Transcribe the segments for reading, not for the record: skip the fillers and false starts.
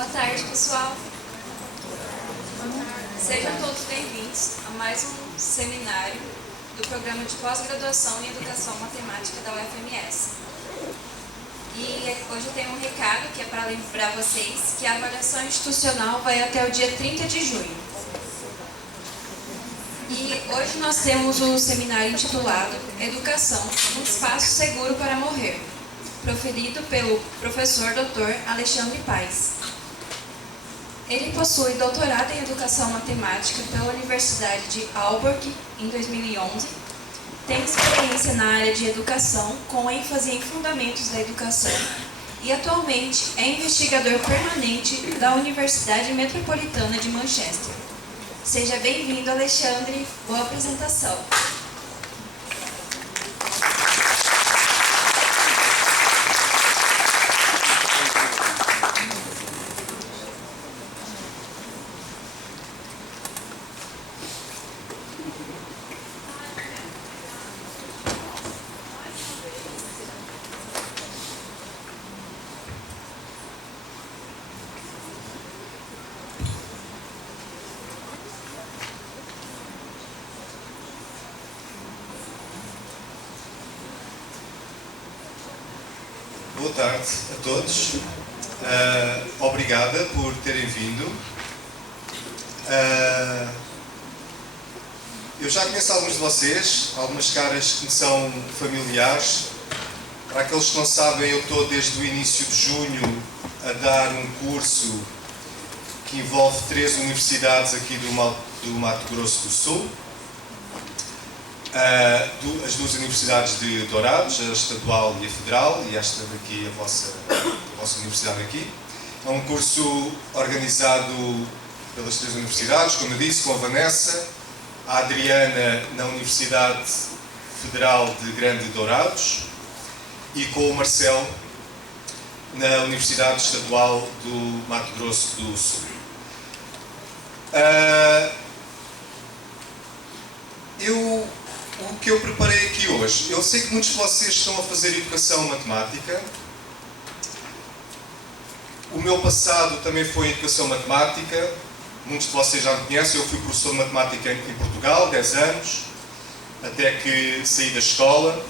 Boa tarde, pessoal. Sejam todos bem-vindos a mais um seminário do Programa de Pós-Graduação em Educação Matemática da UFMS. E hoje eu tenho um recado que é para lembrar vocês que a avaliação institucional vai até o dia 30 de junho. E hoje nós temos o seminário intitulado Educação, um espaço seguro para morrer, proferido pelo professor Dr. Alexandre Paes. Ele possui doutorado em Educação Matemática pela Universidade de Aalborg, em 2011, tem experiência na área de educação, com ênfase em fundamentos da educação, e atualmente é investigador permanente da Universidade Metropolitana de Manchester. Seja bem-vindo, Alexandre. Boa apresentação. Boa tarde a todos. Obrigada por terem vindo. Eu já conheço alguns de vocês, algumas caras que me são familiares. Para aqueles que não sabem, eu estou desde o início de junho a dar um curso que envolve 3 universidades aqui do Mato Grosso do Sul. As 2 universidades de Dourados, a Estadual e a Federal, e esta daqui, a vossa universidade aqui. É um curso organizado pelas 3 universidades, como eu disse, com a Vanessa, a Adriana na Universidade Federal de Grande Dourados e com o Marcelo na Universidade Estadual do Mato Grosso do Sul. O que eu preparei aqui hoje, eu sei que muitos de vocês estão a fazer educação matemática. O meu passado também foi educação matemática. Muitos de vocês já me conhecem, eu fui professor de matemática em Portugal, 10 anos, até que saí da escola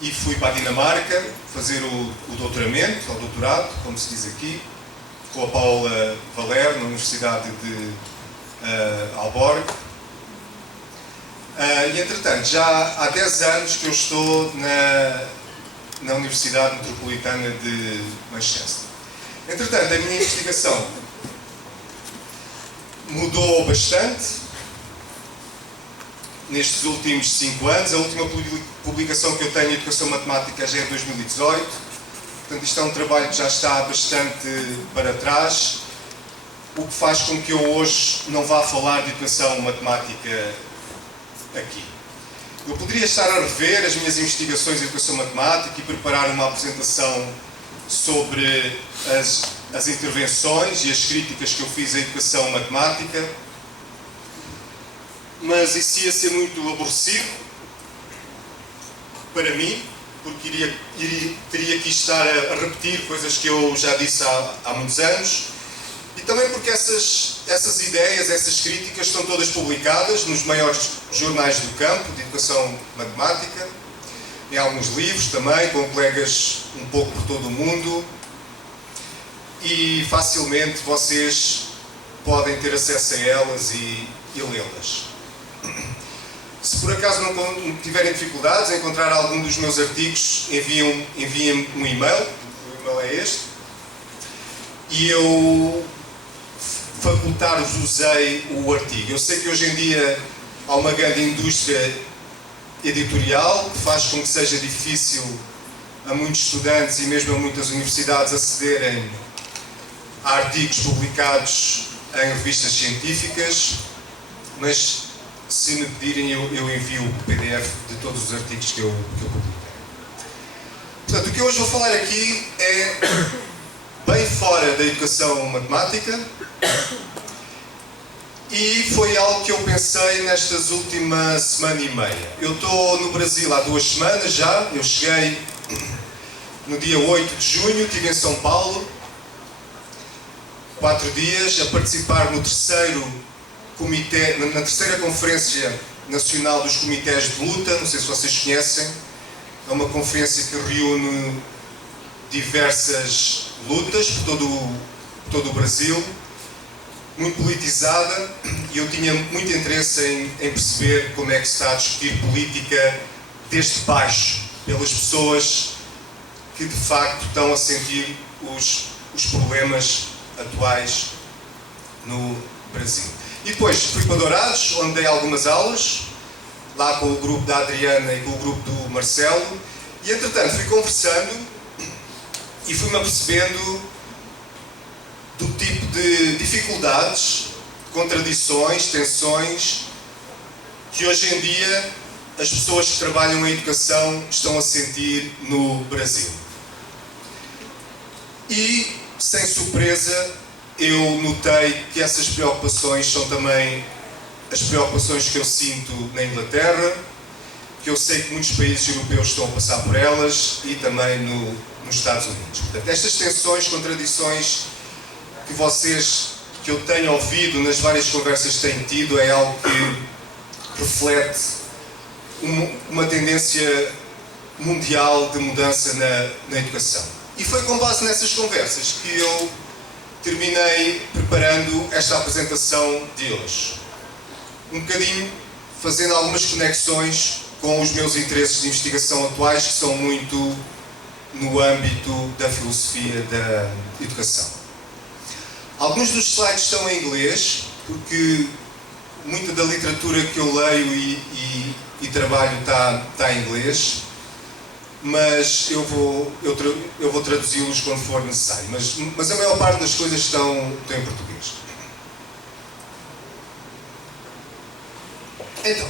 e fui para a Dinamarca fazer o doutoramento, ou doutorado, como se diz aqui, com a Paula Valer, na Universidade de Aalborg. E, entretanto, já há 10 anos que eu estou na Universidade Metropolitana de Manchester. Entretanto, a minha investigação mudou bastante nestes últimos 5 anos. A última publicação que eu tenho em Educação Matemática já é de 2018. Portanto, isto é um trabalho que já está bastante para trás, o que faz com que eu hoje não vá falar de Educação Matemática aqui. Eu poderia estar a rever as minhas investigações em Educação Matemática e preparar uma apresentação sobre as intervenções e as críticas que eu fiz à Educação Matemática, mas isso ia ser muito aborrecido para mim, porque teria que estar a repetir coisas que eu já disse há muitos anos. E também porque essas ideias, essas críticas estão todas publicadas nos maiores jornais do campo de educação matemática, em alguns livros também, com colegas um pouco por todo o mundo, e facilmente vocês podem ter acesso a elas e lê-las. Se por acaso não tiverem dificuldades em encontrar algum dos meus artigos, enviem-me um e-mail, o e-mail é este, e eu facultar-vos-ei o artigo. Eu sei que hoje em dia há uma grande indústria editorial que faz com que seja difícil a muitos estudantes e mesmo a muitas universidades acederem a artigos publicados em revistas científicas, mas se me pedirem eu envio o PDF de todos os artigos que eu publiquei. Portanto, o que eu hoje vou falar aqui é bem fora da educação matemática, e foi algo que eu pensei nestas últimas semana e meia. Eu estou no Brasil há 2 semanas já, eu cheguei no dia 8 de junho, estive em São Paulo, 4 dias a participar no terceiro comitê, na terceira Conferência Nacional dos Comitês de Luta. Não sei se vocês conhecem. É uma conferência que reúne diversas lutas por todo o Brasil, muito politizada, e eu tinha muito interesse em perceber como é que se está a discutir política desde baixo, pelas pessoas que de facto estão a sentir os problemas atuais no Brasil. E depois fui para Dourados, onde dei algumas aulas, lá com o grupo da Adriana e com o grupo do Marcelo, e entretanto fui conversando e fui-me apercebendo do tipo de dificuldades, contradições, tensões que hoje em dia as pessoas que trabalham em educação estão a sentir no Brasil. E, sem surpresa, eu notei que essas preocupações são também as preocupações que eu sinto na Inglaterra, que eu sei que muitos países europeus estão a passar por elas, e também nos Estados Unidos. Portanto, estas tensões, contradições que eu tenho ouvido nas várias conversas que tenho tido, é algo que reflete uma tendência mundial de mudança na educação. E foi com base nessas conversas que eu terminei preparando esta apresentação de hoje. Um bocadinho fazendo algumas conexões com os meus interesses de investigação atuais, que são muito no âmbito da filosofia da educação. Alguns dos slides estão em inglês, porque muita da literatura que eu leio e trabalho está em inglês, mas eu vou traduzi-los quando for necessário. Mas a maior parte das coisas estão em português. Então,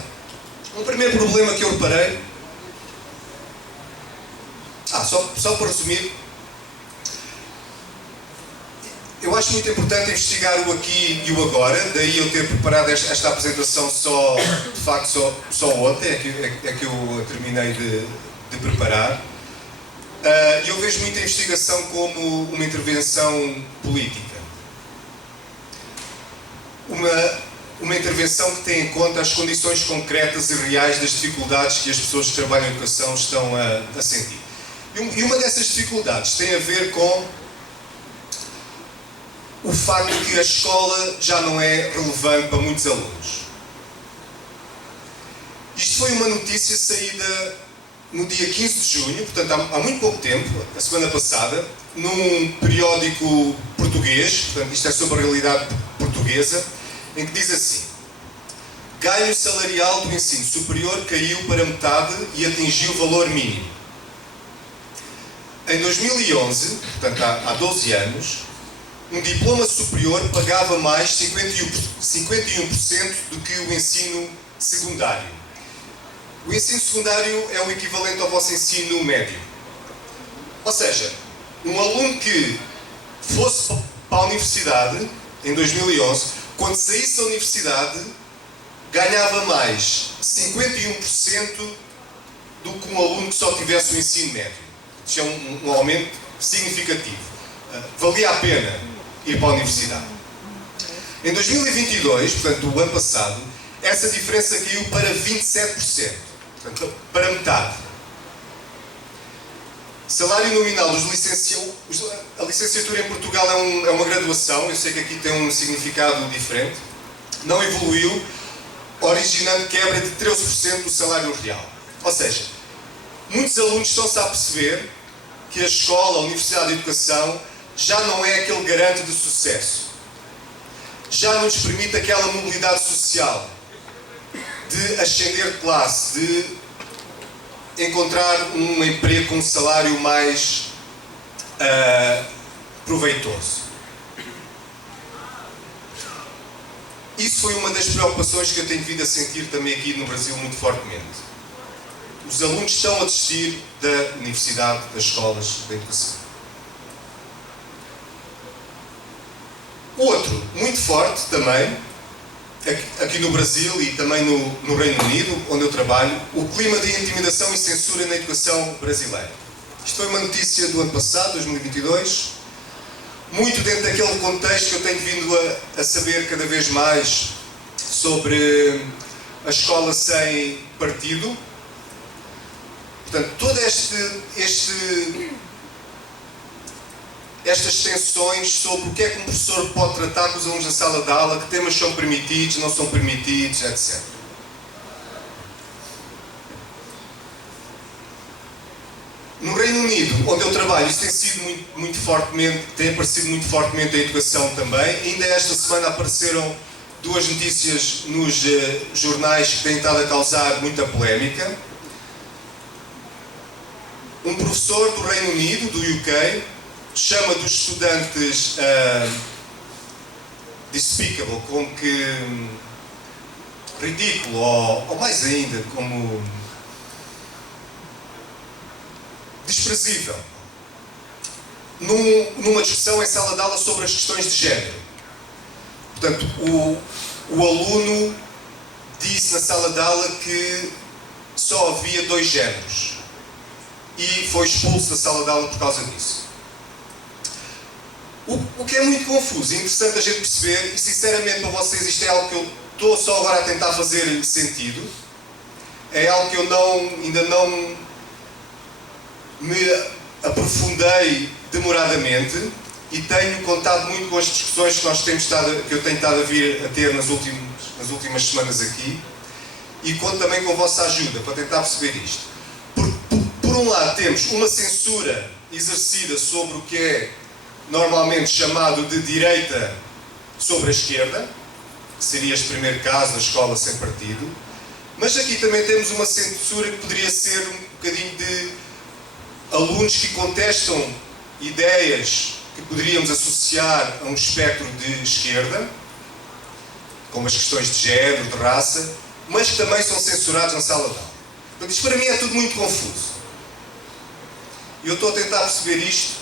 o primeiro problema que eu reparei... só para resumir, eu acho muito importante investigar o aqui e o agora, daí eu ter preparado esta apresentação de facto só ontem, é que eu terminei de preparar. E eu vejo muita investigação como uma intervenção política. Uma intervenção que tem em conta as condições concretas e reais das dificuldades que as pessoas que trabalham em educação estão a sentir. E uma dessas dificuldades tem a ver com o facto de que a escola já não é relevante para muitos alunos. Isto foi uma notícia saída no dia 15 de junho, portanto há muito pouco tempo, a semana passada, num periódico português, portanto isto é sobre a realidade portuguesa, em que diz assim: ganho salarial do ensino superior caiu para metade e atingiu o valor mínimo. Em 2011, portanto há 12 anos, um diploma superior pagava mais 51% do que o ensino secundário. O ensino secundário é o equivalente ao vosso ensino médio. Ou seja, um aluno que fosse para a universidade, em 2011, quando saísse da universidade, ganhava mais 51% do que um aluno que só tivesse o ensino médio. Isto é um aumento significativo. Valia a pena ir para a universidade. Em 2022, portanto, o ano passado, essa diferença caiu para 27%. Portanto, para metade. Salário nominal dos licenciados. A licenciatura em Portugal é uma graduação, eu sei que aqui tem um significado diferente. Não evoluiu, originando quebra de 13% do salário real. Ou seja, muitos alunos estão-se a perceber que a escola, a Universidade de Educação, já não é aquele garante de sucesso. Já não nos permite aquela mobilidade social de ascender de classe, de encontrar um emprego com um salário mais proveitoso. Isso foi uma das preocupações que eu tenho vindo a sentir também aqui no Brasil muito fortemente. Os alunos estão a desistir da universidade, das escolas da educação. Outro, muito forte também, aqui no Brasil e também no Reino Unido, onde eu trabalho, o clima de intimidação e censura na educação brasileira. Isto foi uma notícia do ano passado, 2022, muito dentro daquele contexto que eu tenho vindo a saber cada vez mais sobre a escola sem partido. Portanto, todas estas tensões sobre o que é que um professor pode tratar com os alunos na sala de aula, que temas são permitidos, não são permitidos, etc. No Reino Unido, onde eu trabalho, isso tem sido muito fortemente, tem aparecido muito fortemente a educação também. Ainda esta semana apareceram duas notícias nos jornais que têm estado a causar muita polémica. Um professor do Reino Unido, do UK, chama dos estudantes despicable, como que ridículo, ou mais ainda, como desprezível, numa discussão em sala de aula sobre as questões de género. Portanto, o aluno disse na sala de aula que só havia 2 géneros e foi expulso da sala de aula por causa disso. O que é muito confuso e interessante a gente perceber, e sinceramente para vocês isto é algo que eu estou só agora a tentar fazer sentido, é algo que eu ainda não me aprofundei demoradamente e tenho contado muito com as discussões que eu tenho estado a vir a ter nas últimas semanas aqui, e conto também com a vossa ajuda para tentar perceber isto. Por um lado temos uma censura exercida sobre o que é normalmente chamado de direita sobre a esquerda, que seria este primeiro caso da escola sem partido, mas aqui também temos uma censura que poderia ser um bocadinho de alunos que contestam ideias que poderíamos associar a um espectro de esquerda, como as questões de género, de raça, mas que também são censurados na sala de aula. Portanto, isto para mim é tudo muito confuso. E eu estou a tentar perceber isto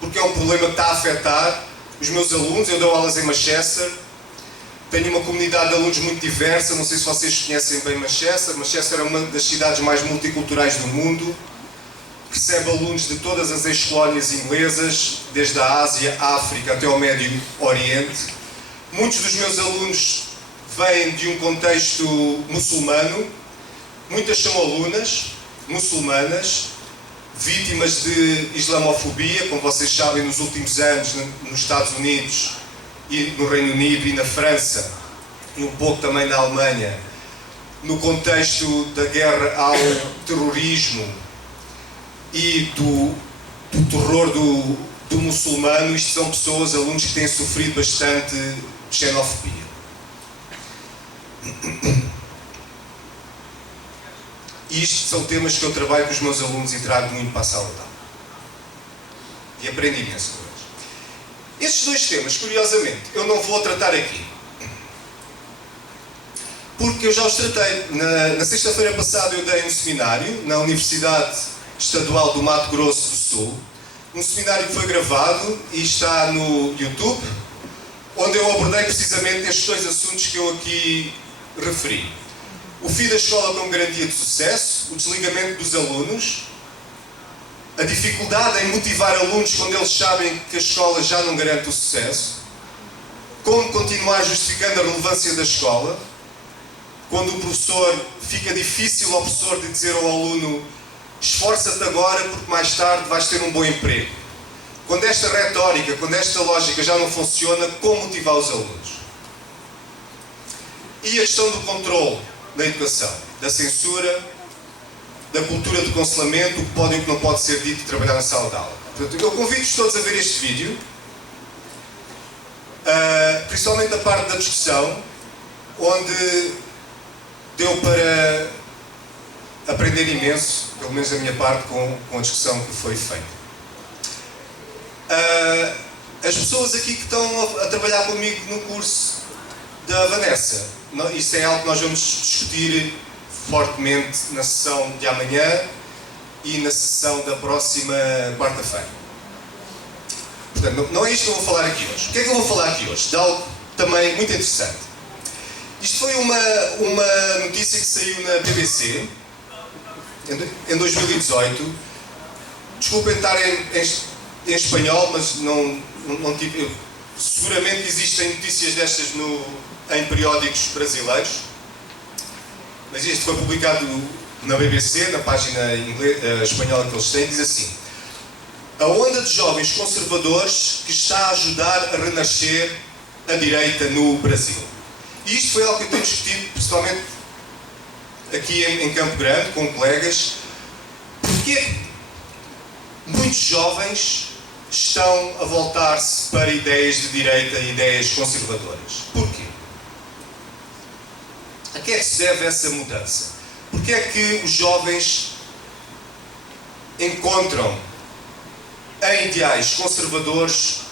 porque é um problema que está a afetar os meus alunos. Eu dou aulas em Manchester, tenho uma comunidade de alunos muito diversa, não sei se vocês conhecem bem Manchester. Manchester é uma das cidades mais multiculturais do mundo, recebe alunos de todas as ex-colónias inglesas, desde a Ásia, a África até ao Médio Oriente. Muitos dos meus alunos vêm de um contexto muçulmano, muitas são alunas muçulmanas, vítimas de islamofobia, como vocês sabem, nos últimos anos nos Estados Unidos e no Reino Unido e na França, e um pouco também na Alemanha, no contexto da guerra ao terrorismo e do terror do muçulmano. Isto são pessoas, alunos que têm sofrido bastante xenofobia. E isto são temas que eu trabalho com os meus alunos e trago muito para a sala de aula. E aprendi imenso com eles. Estes 2 temas, curiosamente, eu não vou tratar aqui. Porque eu já os tratei. Na sexta-feira passada eu dei um seminário na Universidade Estadual do Mato Grosso do Sul. Um seminário que foi gravado e está no YouTube, onde eu abordei precisamente estes 2 assuntos que eu aqui referi. O fim da escola como garantia de sucesso, o desligamento dos alunos, a dificuldade em motivar alunos quando eles sabem que a escola já não garante o sucesso, como continuar justificando a relevância da escola, quando o professor fica difícil ao professor de dizer ao aluno: esforça-te agora porque mais tarde vais ter um bom emprego. Quando esta retórica, quando esta lógica já não funciona, como motivar os alunos? E a questão do controle da educação, da censura, da cultura do cancelamento, o que pode e o que não pode ser dito e trabalhar na sala de aula. Portanto, eu convido-vos todos a ver este vídeo, principalmente a parte da discussão, onde deu para aprender imenso, pelo menos da minha parte, com a discussão que foi feita. As pessoas aqui que estão a trabalhar comigo no curso da Vanessa, isso é algo que nós vamos discutir fortemente na sessão de amanhã e na sessão da próxima quarta-feira. Portanto, não é isto que eu vou falar aqui hoje. O que é que eu vou falar aqui hoje? De algo também muito interessante. Isto foi uma notícia que saiu na BBC em 2018. Desculpem estar em espanhol, mas não tive, seguramente existem notícias destas em periódicos brasileiros, mas este foi publicado na BBC, na página espanhola que eles têm, diz assim: a onda de jovens conservadores que está a ajudar a renascer a direita no Brasil. E isto foi algo que eu tenho discutido, principalmente aqui em Campo Grande, com colegas, porque muitos jovens estão a voltar-se para ideias de direita e ideias conservadoras. Porquê? A que é que se deve essa mudança? Porque é que os jovens encontram em ideais conservadores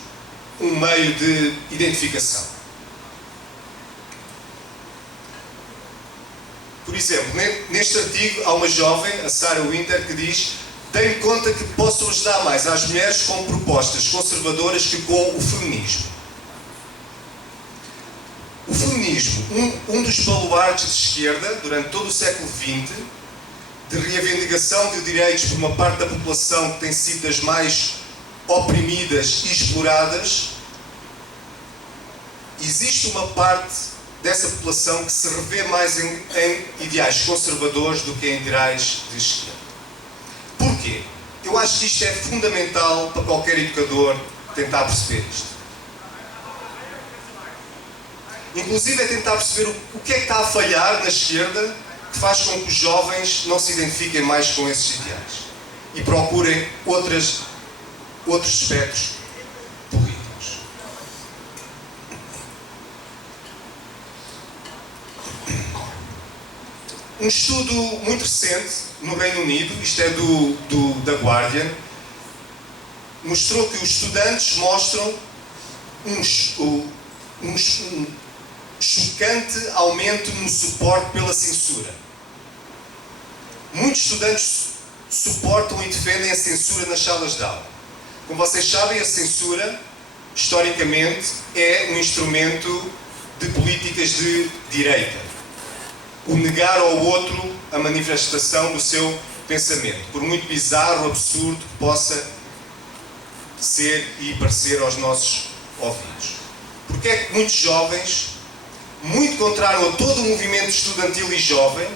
um meio de identificação? Por exemplo, neste artigo há uma jovem, a Sarah Winter, que diz: tenho conta que posso ajudar mais às mulheres com propostas conservadoras que com o feminismo. O feminismo, um dos baluartes de esquerda durante todo o século XX, de reivindicação de direitos por uma parte da população que tem sido das mais oprimidas e exploradas, existe uma parte dessa população que se revê mais em ideais conservadores do que em ideais de esquerda. Porquê? Eu acho que isto é fundamental para qualquer educador tentar perceber isto. Inclusive é tentar perceber o que é que está a falhar na esquerda que faz com que os jovens não se identifiquem mais com esses ideais e procurem outros espectros políticos. Um estudo muito recente no Reino Unido, isto é da Guardian, mostrou que os estudantes mostram um chocante aumento no suporte pela censura. Muitos estudantes suportam e defendem a censura nas salas de aula. Como vocês sabem, a censura, historicamente, é um instrumento de políticas de direita. O negar ao outro a manifestação do seu pensamento, por muito bizarro, absurdo que possa ser e parecer aos nossos ouvidos. Porque é que muitos jovens, muito contrário a todo o movimento estudantil e jovem,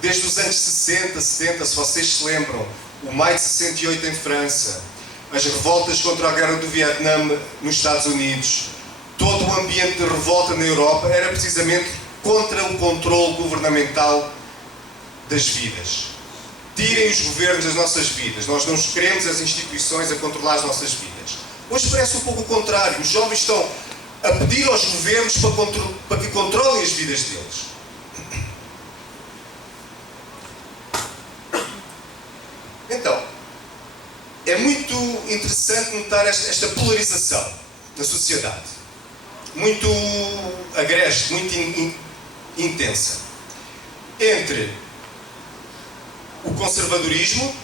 desde os anos 60, 70, se vocês se lembram, o maio de 68 em França, as revoltas contra a guerra do Vietnã nos Estados Unidos, todo o ambiente de revolta na Europa era precisamente contra o controle governamental das vidas. Tirem os governos das nossas vidas. Nós não queremos as instituições a controlar as nossas vidas. Hoje parece um pouco o contrário. Os jovens estão a pedir aos governos para que controlem as vidas deles. Então, é muito interessante notar esta polarização na sociedade. Muito agreste, muito intensa. Entre o conservadorismo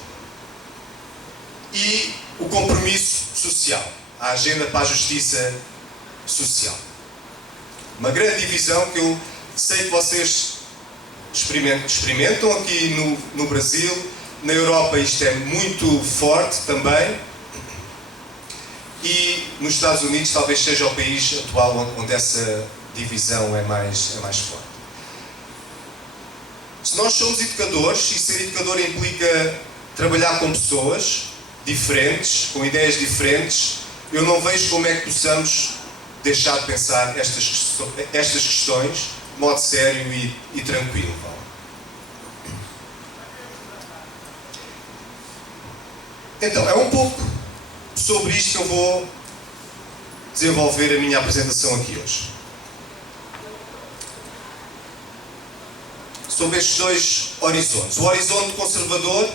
e o compromisso social. A agenda para a justiça social. Uma grande divisão que eu sei que vocês experimentam aqui no Brasil. Na Europa isto é muito forte também. E nos Estados Unidos talvez seja o país atual onde essa divisão é mais forte. Se nós somos educadores, e ser educador implica trabalhar com pessoas diferentes, com ideias diferentes, eu não vejo como é que possamos deixar de pensar estas questões de modo sério e tranquilo. Então, é um pouco sobre isto que eu vou desenvolver a minha apresentação aqui hoje. Sobre estes dois horizontes. O horizonte conservador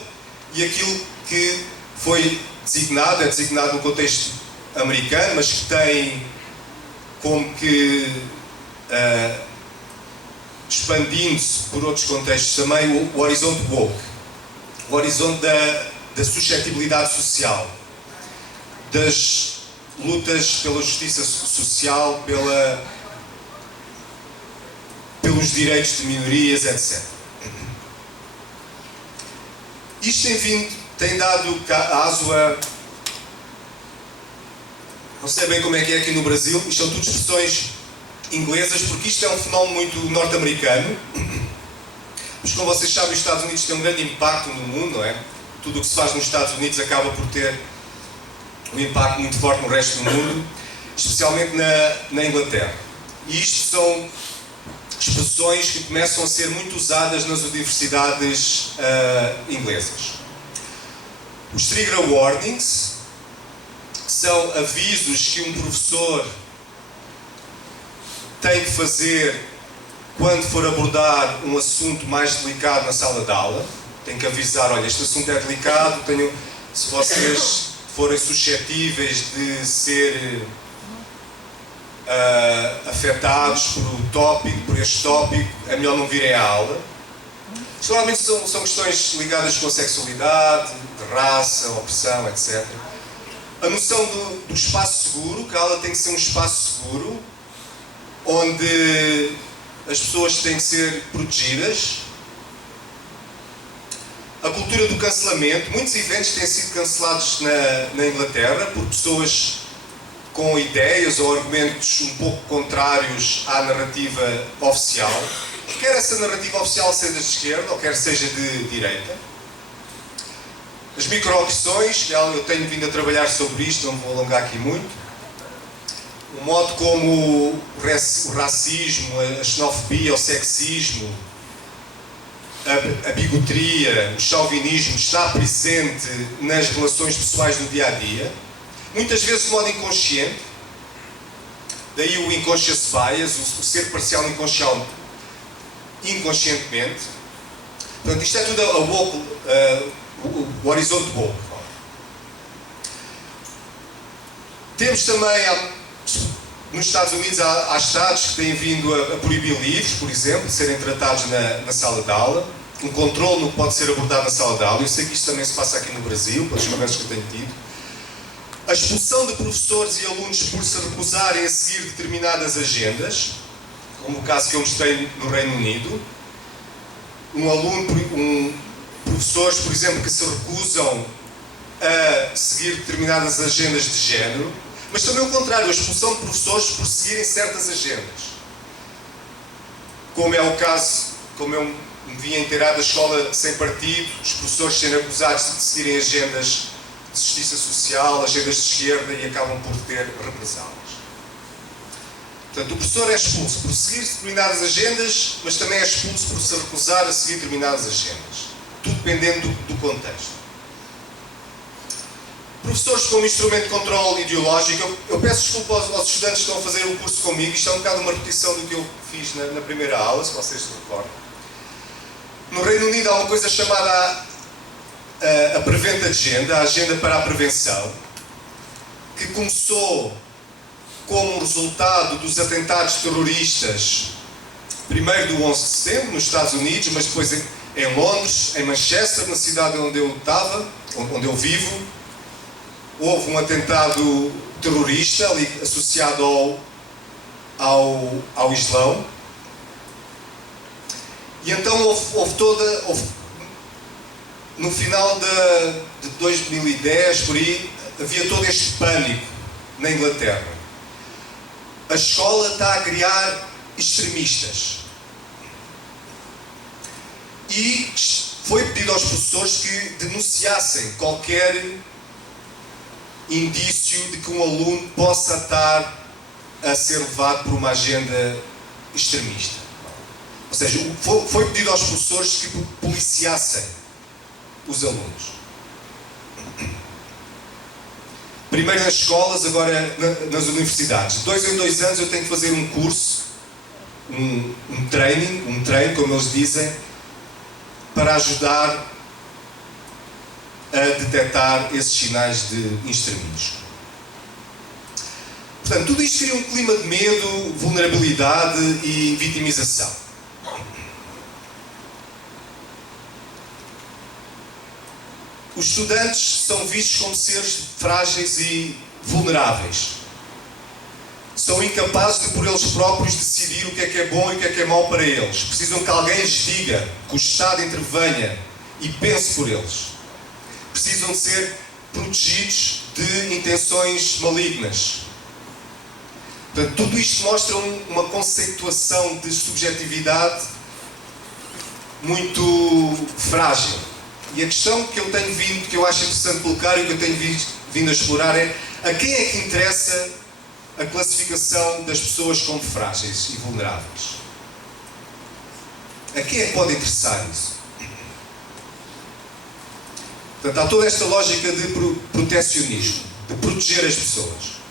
e aquilo que foi designado, é designado no contexto americano, mas que tem como que expandindo-se por outros contextos também, o horizonte woke. O horizonte da suscetibilidade social, das lutas pela justiça social, pelos direitos de minorias, etc. Isto tem dado aso a Não sei bem como é que é aqui no Brasil, isto são tudo expressões inglesas, porque isto é um fenómeno muito norte-americano. Mas como vocês sabem, os Estados Unidos têm um grande impacto no mundo, não é? Tudo o que se faz nos Estados Unidos acaba por ter um impacto muito forte no resto do mundo, especialmente na Inglaterra. E isto são expressões que começam a ser muito usadas nas universidades inglesas. Os trigger warnings são avisos que um professor tem que fazer quando for abordar um assunto mais delicado na sala de aula. Tem que avisar, olha, este assunto é delicado, se vocês forem suscetíveis de ser afetados por este tópico, é melhor não virem à aula. Isto normalmente são questões ligadas com a sexualidade, de raça, opressão, etc. A noção do espaço seguro, que a aula tem que ser um espaço seguro, onde as pessoas têm que ser protegidas. A cultura do cancelamento. Muitos eventos têm sido cancelados na Inglaterra por pessoas com ideias ou argumentos um pouco contrários à narrativa oficial. Quer essa narrativa oficial seja de esquerda ou quer seja de direita. As microagressões, eu tenho vindo a trabalhar sobre isto, não me vou alongar aqui muito. O modo como o racismo, a xenofobia, o sexismo, a bigoteria, o chauvinismo está presente nas relações pessoais do dia-a-dia, muitas vezes de modo inconsciente, daí o unconscious bias, o ser parcial inconscientemente. Portanto, isto é tudo o horizonte woke. Temos também, nos Estados Unidos, há estados que têm vindo a proibir livros, por exemplo, de serem tratados na sala de aula. Um controle no que pode ser abordado na sala de aula. Eu sei que isto também se passa aqui no Brasil, pelas conversas que eu tenho tido. A expulsão de professores e alunos por se recusarem a seguir determinadas agendas, como o caso que eu mostrei no Reino Unido. Professores, por exemplo, que se recusam a seguir determinadas agendas de género, mas também o contrário, a expulsão de professores por seguirem certas agendas. Como é o caso, como eu me vi inteirado da escola sem partido, os professores serem acusados de seguirem agendas de justiça social, agendas de esquerda e acabam por ter represálias. Portanto, o professor é expulso por seguir determinadas agendas, mas também é expulso por se recusar a seguir determinadas agendas. Tudo dependendo do contexto. Professores como instrumento de controle ideológico. Eu peço desculpa aos estudantes que estão a fazer o curso comigo. Isto é um bocado uma repetição do que eu fiz na primeira aula, se vocês se recordam. No Reino Unido há uma coisa chamada a Prevent Agenda, a Agenda para a Prevenção, que começou como resultado dos atentados terroristas, primeiro do 11 de setembro, nos Estados Unidos, mas depois em Londres, em Manchester, na cidade onde eu estava, onde eu vivo. Houve um atentado terrorista ali associado ao Islão. E então no final de 2010, por aí, havia todo este pânico na Inglaterra. A escola está a criar extremistas. E foi pedido aos professores que denunciassem qualquer indício de que um aluno possa estar a ser levado por uma agenda extremista. Ou seja, foi pedido aos professores que policiassem os alunos. Primeiro nas escolas, agora nas universidades. De 2 em 2 anos eu tenho que fazer um curso, um treino, como eles dizem, para ajudar a detectar esses sinais de extremismo. Portanto, tudo isto cria um clima de medo, vulnerabilidade e vitimização. Os estudantes são vistos como seres frágeis e vulneráveis. São incapazes de por eles próprios decidir o que é bom e o que é mau para eles. Precisam que alguém lhes diga, que o Estado intervenha e pense por eles. Precisam de ser protegidos de intenções malignas. Portanto, tudo isto mostra uma conceituação de subjetividade muito frágil. E a questão que eu tenho vindo, que eu acho interessante colocar e que eu tenho vindo a explorar é: a quem é que interessa a classificação das pessoas como frágeis e vulneráveis? A quem é que pode interessar isso? Portanto, há toda esta lógica de protecionismo, de proteger as pessoas.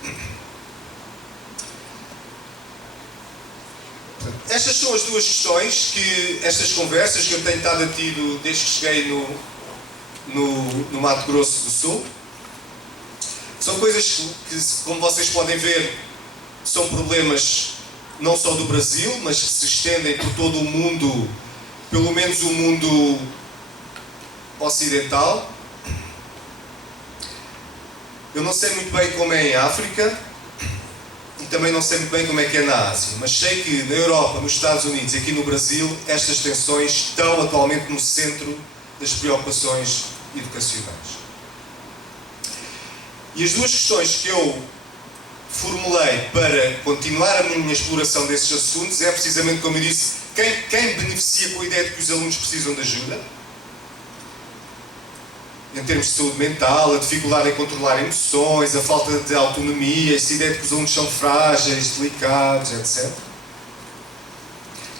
Estas são as duas questões que, estas conversas que eu tenho estado a ter desde que cheguei no Mato Grosso do Sul. São coisas que, como vocês podem ver, são problemas não só do Brasil, mas que se estendem por todo o mundo, pelo menos o mundo ocidental. Eu não sei muito bem como é em África, e também não sei muito bem como é que é na Ásia, mas sei que na Europa, nos Estados Unidos e aqui no Brasil, estas tensões estão atualmente no centro das preocupações educacionais. E as duas questões que eu formulei para continuar a minha exploração desses assuntos é precisamente, como eu disse, quem beneficia com a ideia de que os alunos precisam de ajuda, em termos de saúde mental, a dificuldade em controlar emoções, a falta de autonomia, essa ideia de que os alunos são frágeis, delicados, etc.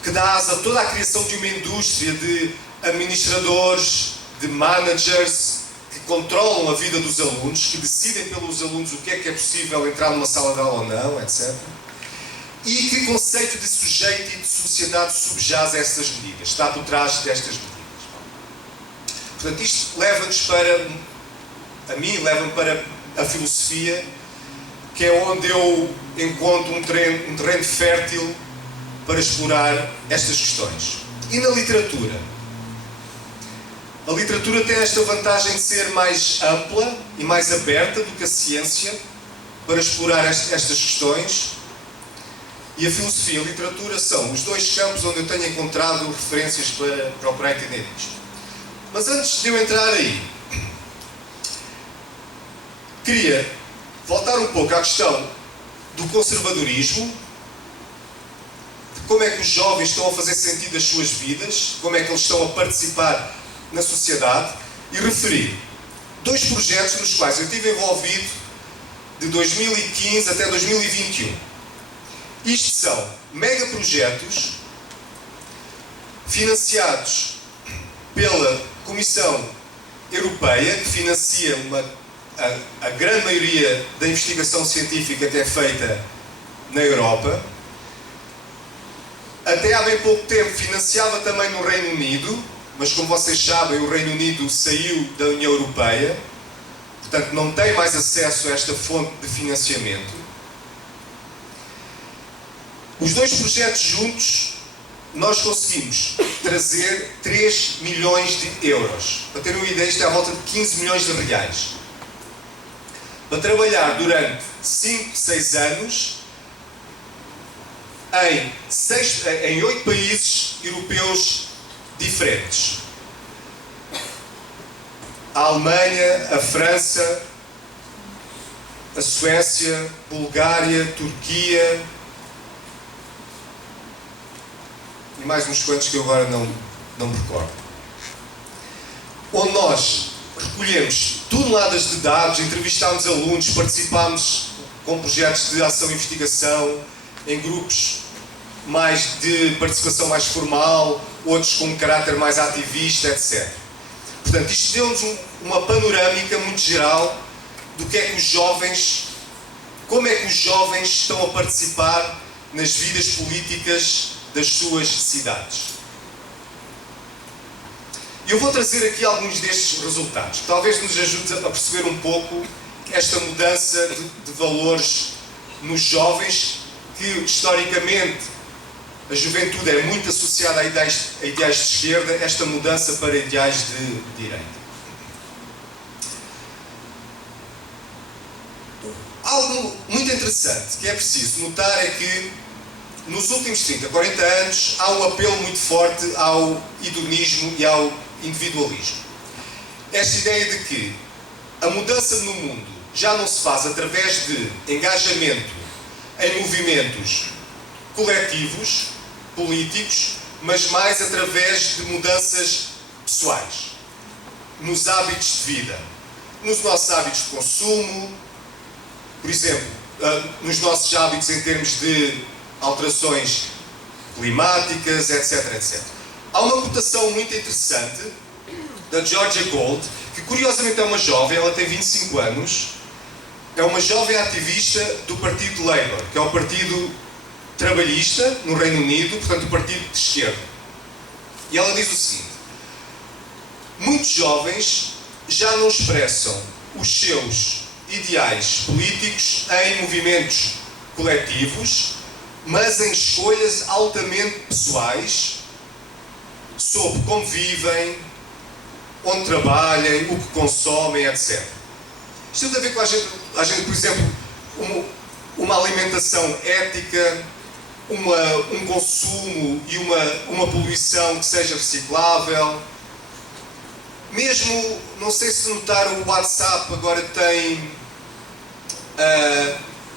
Que dá asa a toda a criação de uma indústria de administradores, de managers, que controlam a vida dos alunos, que decidem pelos alunos o que é possível entrar numa sala de aula ou não, etc. E que conceito de sujeito e de sociedade subjaz a essas medidas, está por trás destas medidas. Portanto, isto leva-nos leva-me para a filosofia, que é onde eu encontro um terreno fértil para explorar estas questões. E na literatura? A literatura tem esta vantagem de ser mais ampla e mais aberta do que a ciência para explorar estas questões. E a filosofia e a literatura são os dois campos onde eu tenho encontrado referências para procurar entender isto. Mas antes de eu entrar aí, queria voltar um pouco à questão do conservadorismo, de como é que os jovens estão a fazer sentido as suas vidas, como é que eles estão a participar na sociedade, e referir dois projetos nos quais eu estive envolvido de 2015 até 2021. Isto são megaprojetos financiados pela Comissão Europeia, que financia a grande maioria da investigação científica que é feita na Europa. Até há bem pouco tempo financiava também no Reino Unido, mas como vocês sabem, o Reino Unido saiu da União Europeia, portanto não tem mais acesso a esta fonte de financiamento. Os dois projetos juntos, nós conseguimos trazer 3 milhões de euros. Para terem uma ideia, isto é à volta de 15 milhões de reais. Para trabalhar durante 5, 6 anos em 8 países europeus diferentes. A Alemanha, a França, a Suécia, Bulgária, Turquia e mais uns quantos que eu agora não me recordo. Onde nós recolhemos toneladas de dados, entrevistámos alunos, participámos com projetos de ação e investigação, em grupos mais de participação mais formal, outros com um caráter mais ativista, etc. Portanto, isto deu-nos uma panorâmica muito geral do que é que os jovens, como é que os jovens estão a participar nas vidas políticas das suas cidades. E eu vou trazer aqui alguns destes resultados, que talvez nos ajude a perceber um pouco esta mudança de valores nos jovens, que historicamente a juventude é muito associada a ideais de esquerda, esta mudança para ideais de direita. Algo muito interessante que é preciso notar é que nos últimos 30, 40 anos há um apelo muito forte ao hedonismo e ao individualismo. Esta ideia de que a mudança no mundo já não se faz através de engajamento em movimentos coletivos, políticos, mas mais através de mudanças pessoais, nos hábitos de vida, nos nossos hábitos de consumo, por exemplo, nos nossos hábitos em termos de alterações climáticas, etc, etc. Há uma cotação muito interessante da Georgia Gold, que curiosamente é uma jovem, ela tem 25 anos, é uma jovem ativista do Partido Labour, que é o partido trabalhista no Reino Unido, portanto o partido de esquerda. E ela diz o seguinte: muitos jovens já não expressam os seus ideais políticos em movimentos coletivos, mas em escolhas altamente pessoais sobre como vivem, onde trabalhem, o que consomem, etc. Isto tem a ver com a gente, por exemplo, uma alimentação ética, um consumo e uma poluição que seja reciclável. Mesmo, não sei se notaram, o WhatsApp agora tem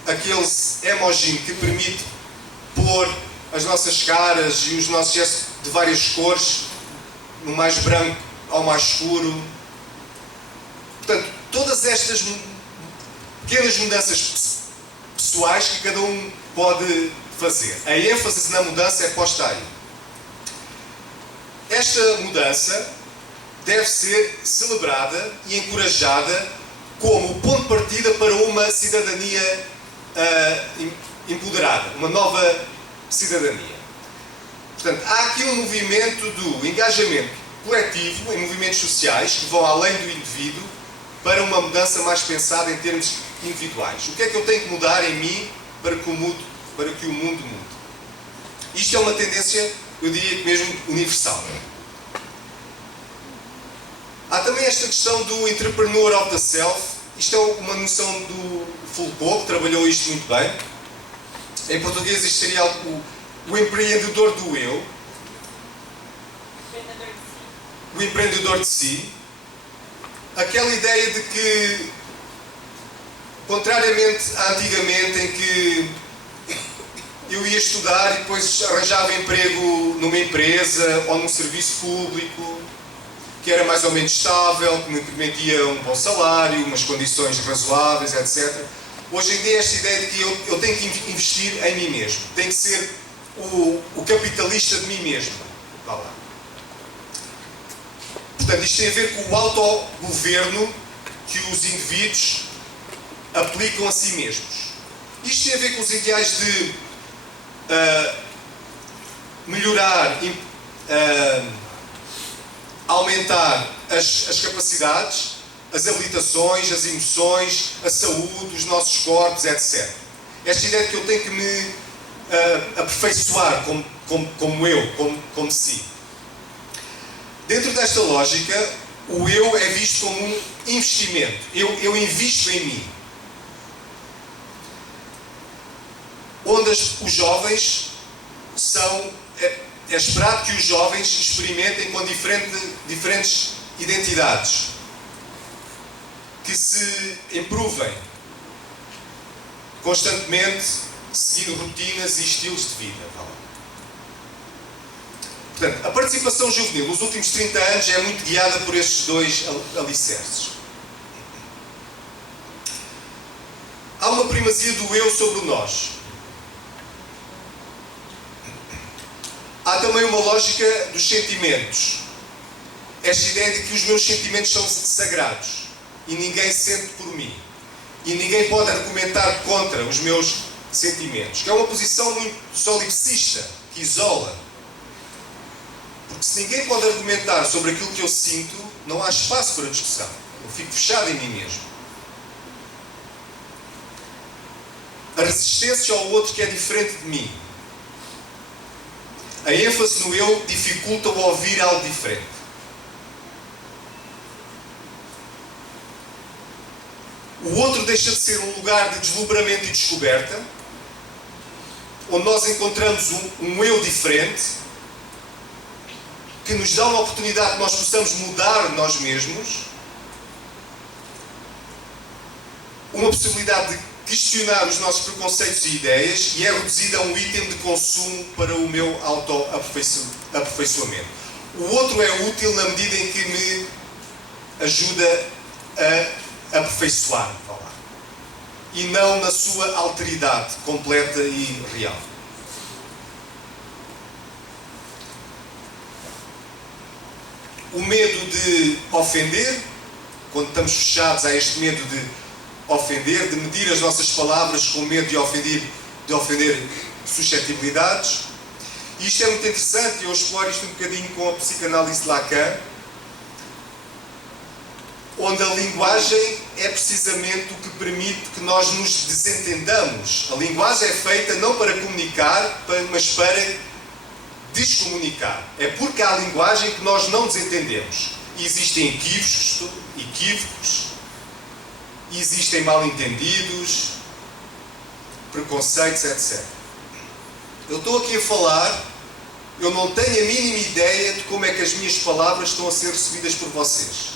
aqueles emoji que permite pôr as nossas caras e os nossos gestos de várias cores, no mais branco ao mais escuro. Portanto, todas estas pequenas mudanças pessoais que cada um pode fazer. A ênfase na mudança é posta aí. Esta mudança deve ser celebrada e encorajada como ponto de partida para uma cidadania empoderada, uma nova cidadania. Portanto, há aqui um movimento do engajamento coletivo em movimentos sociais que vão além do indivíduo para uma mudança mais pensada em termos individuais. O que é que eu tenho que mudar em mim para que o mundo mude? Isto é uma tendência, eu diria que mesmo universal. Há também esta questão do entrepreneur of the self. Isto é uma noção do Foucault, que trabalhou isto muito bem. Em português isto seria o empreendedor do eu. O empreendedor de si. Aquela ideia de que, contrariamente a antigamente, em que eu ia estudar e depois arranjava emprego numa empresa ou num serviço público, que era mais ou menos estável, que me permitia um bom salário, umas condições razoáveis, etc. Hoje em dia esta ideia de que eu tenho que investir em mim mesmo, tenho que ser o capitalista de mim mesmo. Vá lá. Portanto, isto tem a ver com o autogoverno que os indivíduos aplicam a si mesmos. Isto tem a ver com os ideais de melhorar, aumentar as capacidades, as habilitações, as emoções, a saúde, os nossos corpos, etc. Esta ideia de que eu tenho que me aperfeiçoar como si. Dentro desta lógica, o eu é visto como um investimento. Eu invisto em mim. Onde os jovens são... É esperado que os jovens experimentem com diferentes identidades, que se improvem constantemente, seguindo rotinas e estilos de vida. Portanto, a participação juvenil nos últimos 30 anos é muito guiada por estes dois alicerces. Há uma primazia do eu sobre o nós. Há também uma lógica dos sentimentos. Esta ideia de que os meus sentimentos são sagrados e ninguém sente por mim. E ninguém pode argumentar contra os meus sentimentos. Que é uma posição muito solipsista, que isola. Porque se ninguém pode argumentar sobre aquilo que eu sinto, não há espaço para discussão. Eu fico fechado em mim mesmo. A resistência ao outro que é diferente de mim. A ênfase no eu dificulta o ouvir algo diferente. O outro deixa de ser um lugar de deslumbramento e descoberta, onde nós encontramos um eu diferente, que nos dá uma oportunidade de nós possamos mudar nós mesmos, uma possibilidade questionar os nossos preconceitos e ideias e é reduzida a um item de consumo para o meu auto-aperfeiçoamento. O outro é útil na medida em que me ajuda a aperfeiçoar, e não na sua alteridade completa e real. O medo de ofender, quando estamos fechados a este medo de ofender, de medir as nossas palavras com medo de ofender suscetibilidades. E isto é muito interessante, eu exploro isto um bocadinho com a psicanálise de Lacan, onde a linguagem é precisamente o que permite que nós nos desentendamos. A linguagem é feita não para comunicar, mas para descomunicar. É porque há a linguagem que nós não desentendemos. E existem equívocos, existem mal-entendidos, preconceitos, etc. Eu estou aqui a falar, eu não tenho a mínima ideia de como é que as minhas palavras estão a ser recebidas por vocês.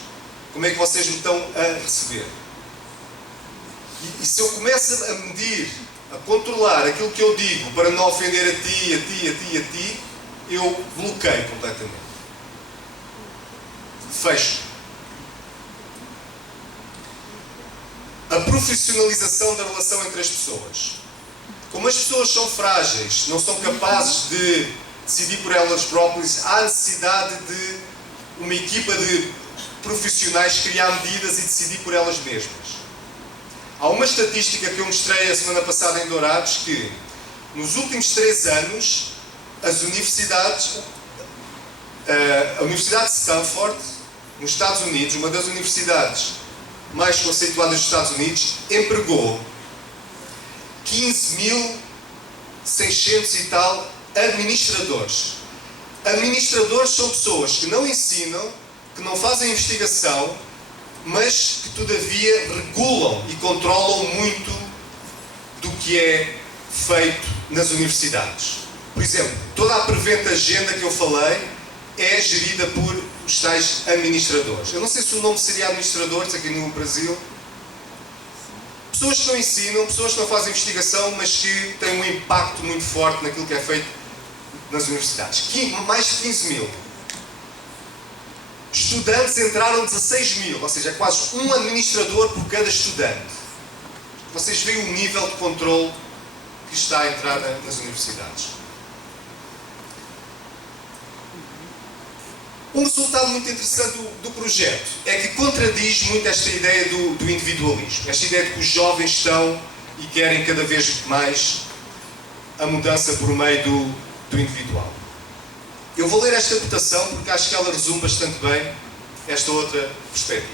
Como é que vocês me estão a receber? E se eu começo a medir, a controlar aquilo que eu digo para não ofender a ti, eu bloqueio completamente. Fecho. A profissionalização da relação entre as pessoas. Como as pessoas são frágeis, não são capazes de decidir por elas próprias, há necessidade de uma equipa de profissionais criar medidas e decidir por elas mesmas. Há uma estatística que eu mostrei a semana passada em Dourados que, nos últimos 3 anos, as universidades, a Universidade de Stanford, nos Estados Unidos, uma das universidades mais conceituadas dos Estados Unidos, empregou 15.600 e tal administradores. Administradores são pessoas que não ensinam, que não fazem investigação, mas que todavia regulam e controlam muito do que é feito nas universidades. Por exemplo, toda a Prevent Agenda que eu falei é gerida por os tais administradores. Eu não sei se o nome seria administradores aqui no Brasil. Pessoas que não ensinam, pessoas que não fazem investigação, mas que têm um impacto muito forte naquilo que é feito nas universidades. Mais de 15 mil. Estudantes entraram 16 mil, ou seja, é quase um administrador por cada estudante. Vocês veem o nível de controle que está a entrar nas universidades. Um resultado muito interessante do projeto é que contradiz muito esta ideia do individualismo, esta ideia de que os jovens estão e querem cada vez mais a mudança por meio do individual. Eu vou ler esta cotação porque acho que ela resume bastante bem esta outra perspectiva.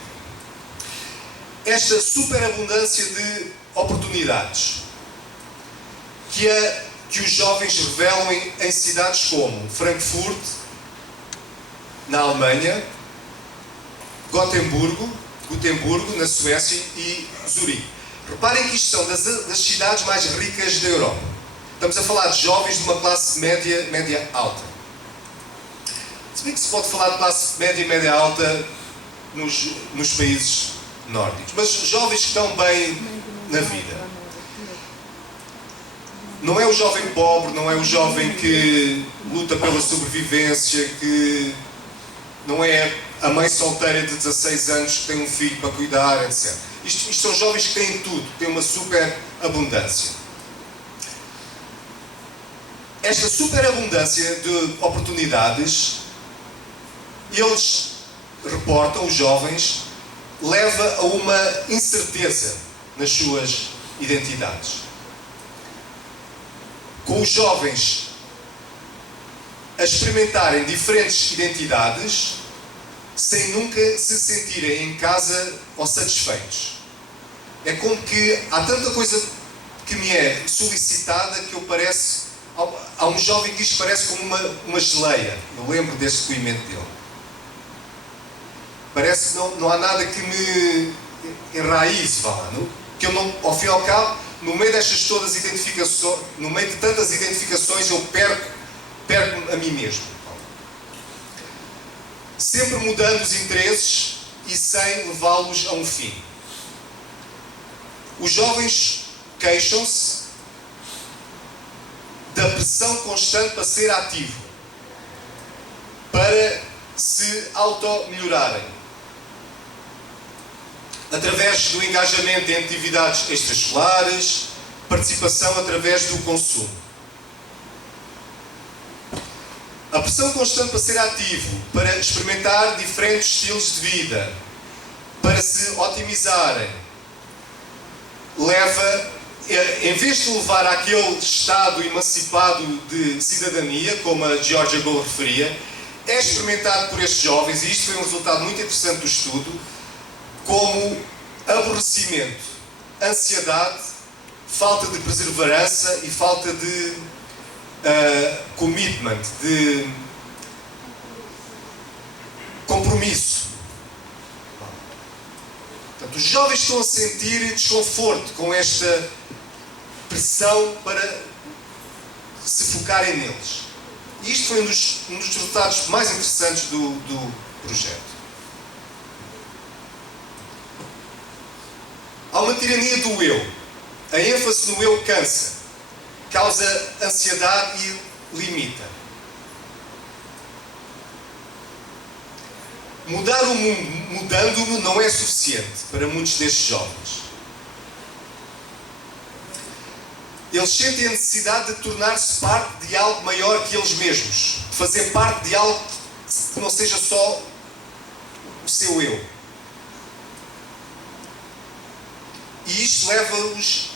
Esta superabundância de oportunidades que os jovens revelam em cidades como Frankfurt, na Alemanha, Gotemburgo, na Suécia e Zurique. Reparem que isto são das cidades mais ricas da Europa. Estamos a falar de jovens de uma classe média alta. Se bem que se pode falar de classe média e média alta nos países nórdicos, mas jovens que estão bem na vida. Não é o jovem pobre, não é o jovem que luta pela sobrevivência, que não é a mãe solteira de 16 anos que tem um filho para cuidar, etc. Isto são jovens que têm tudo, têm uma super abundância. Esta superabundância de oportunidades, eles reportam, os jovens, leva a uma incerteza nas suas identidades. Com os jovens a experimentarem diferentes identidades sem nunca se sentirem em casa ou satisfeitos. É como que há tanta coisa que me é solicitada que eu pareço... Há um jovem que isto parece como uma geleia. Eu lembro deste depoimento dele. Parece que não há nada que me enraize, que eu não, ao fim e ao cabo, no meio destas todas identificações, no meio de tantas identificações, eu perco-me a mim mesmo. Sempre mudando os interesses e sem levá-los a um fim. Os jovens queixam-se da pressão constante para ser ativo, para se auto-melhorarem, através do engajamento em atividades extraescolares, participação através do consumo. A pressão constante para ser ativo, para experimentar diferentes estilos de vida, para se otimizarem, leva, em vez de levar àquele estado emancipado de cidadania, como a Georgia Gould referia, é experimentado por estes jovens, e isto foi um resultado muito interessante do estudo, como aborrecimento, ansiedade, falta de perseverança e falta de commitment, de compromisso. Portanto, os jovens estão a sentir desconforto com esta pressão para se focarem neles. E isto foi um dos resultados mais interessantes do projeto. Há uma tirania do eu. A ênfase no eu cansa, causa ansiedade e limita. Mudar o mundo mudando-no não é suficiente para muitos destes jovens. Eles sentem a necessidade de tornar-se parte de algo maior que eles mesmos, de fazer parte de algo que não seja só o seu eu. E isto leva-os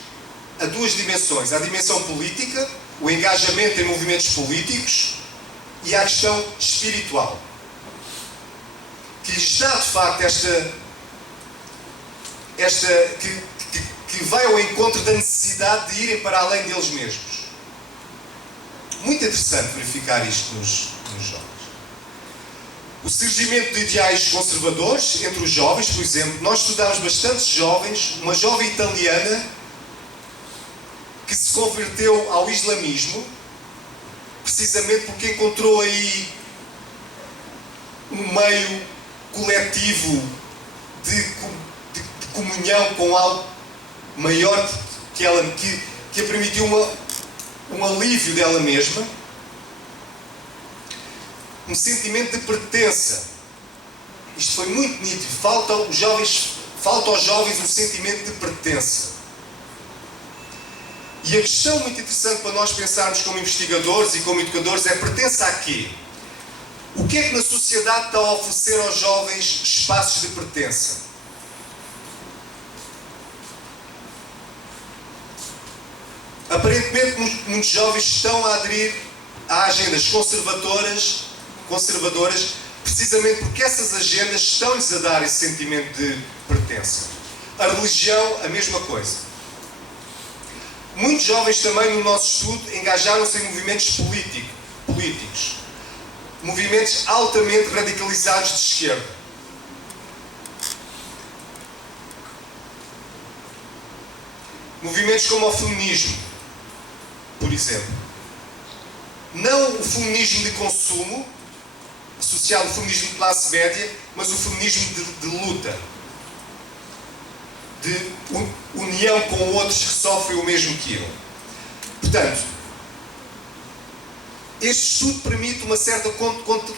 a duas dimensões. A dimensão política, o engajamento em movimentos políticos, e a questão espiritual, que lhes dá de facto que vai ao encontro da necessidade de irem para além deles mesmos. Muito interessante verificar isto nos jovens. O surgimento de ideais conservadores entre os jovens, por exemplo, nós estudámos bastantes jovens, uma jovem italiana que se converteu ao islamismo, precisamente porque encontrou aí um meio coletivo de comunhão com algo maior que ela, que a permitiu um alívio dela mesma, um sentimento de pertença. Isto foi muito nítido. Falta aos jovens um sentimento de pertença. E a questão muito interessante para nós pensarmos como investigadores e como educadores é: pertence a quê? O que é que na sociedade está a oferecer aos jovens espaços de pertença? Aparentemente, muitos jovens estão a aderir a agendas conservadoras, precisamente porque essas agendas estão-lhes a dar esse sentimento de pertença. A religião, a mesma coisa. Muitos jovens também no nosso estudo engajaram-se em movimentos políticos. Movimentos altamente radicalizados de esquerda. Movimentos como o feminismo, por exemplo. Não o feminismo de consumo, associado ao feminismo de classe média, mas o feminismo de luta. De união com outros que sofrem o mesmo que eu. Portanto, este estudo permite uma certa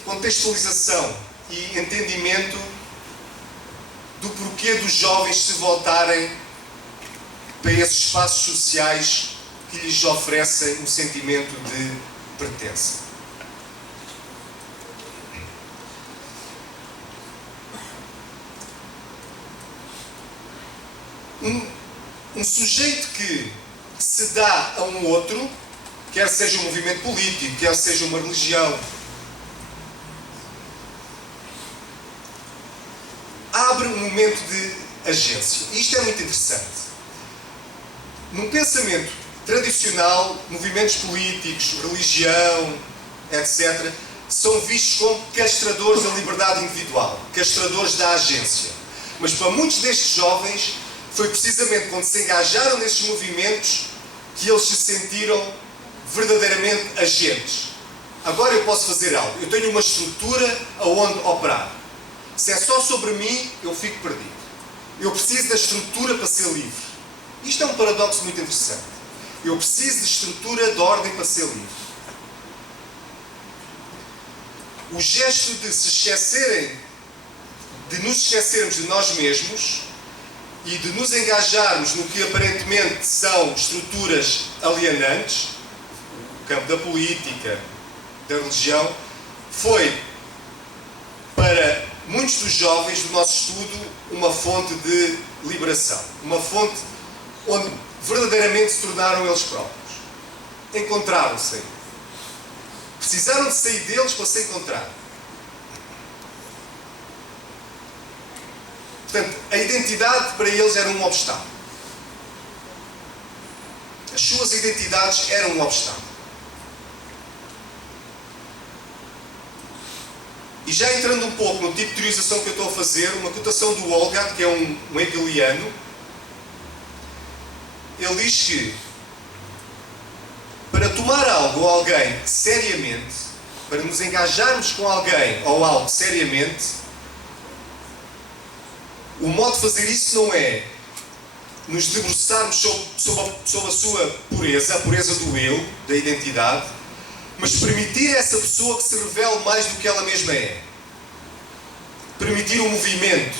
contextualização e entendimento do porquê dos jovens se voltarem para esses espaços sociais que lhes oferecem um sentimento de pertença. Um sujeito que se dá a um outro, quer seja um movimento político, quer seja uma religião, abre um momento de agência. E isto é muito interessante. Num pensamento tradicional, movimentos políticos, religião, etc., são vistos como castradores da liberdade individual, castradores da agência. Mas para muitos destes jovens, foi precisamente quando se engajaram nesses movimentos que eles se sentiram verdadeiramente agentes. Agora eu posso fazer algo. Eu tenho uma estrutura aonde operar. Se é só sobre mim, eu fico perdido. Eu preciso da estrutura para ser livre. Isto é um paradoxo muito interessante. Eu preciso de estrutura, de ordem para ser livre. O gesto de se esquecerem, de nos esquecermos de nós mesmos e de nos engajarmos no que aparentemente são estruturas alienantes, o campo da política, da religião, foi, para muitos dos jovens do nosso estudo, uma fonte de liberação. Uma fonte onde verdadeiramente se tornaram eles próprios. Encontraram-se aí. Precisaram de sair deles para se encontrar. Portanto, a identidade para eles era um obstáculo. As suas identidades eram um obstáculo. E já entrando um pouco no tipo de teorização que eu estou a fazer, uma cotação do Olga, que é um hegeliano, ele diz que para tomar algo ou alguém seriamente, para nos engajarmos com alguém ou algo seriamente, o modo de fazer isso não é nos debruçarmos sobre a sua pureza, a pureza do eu, da identidade, mas permitir a essa pessoa que se revele mais do que ela mesma é. Permitir o movimento,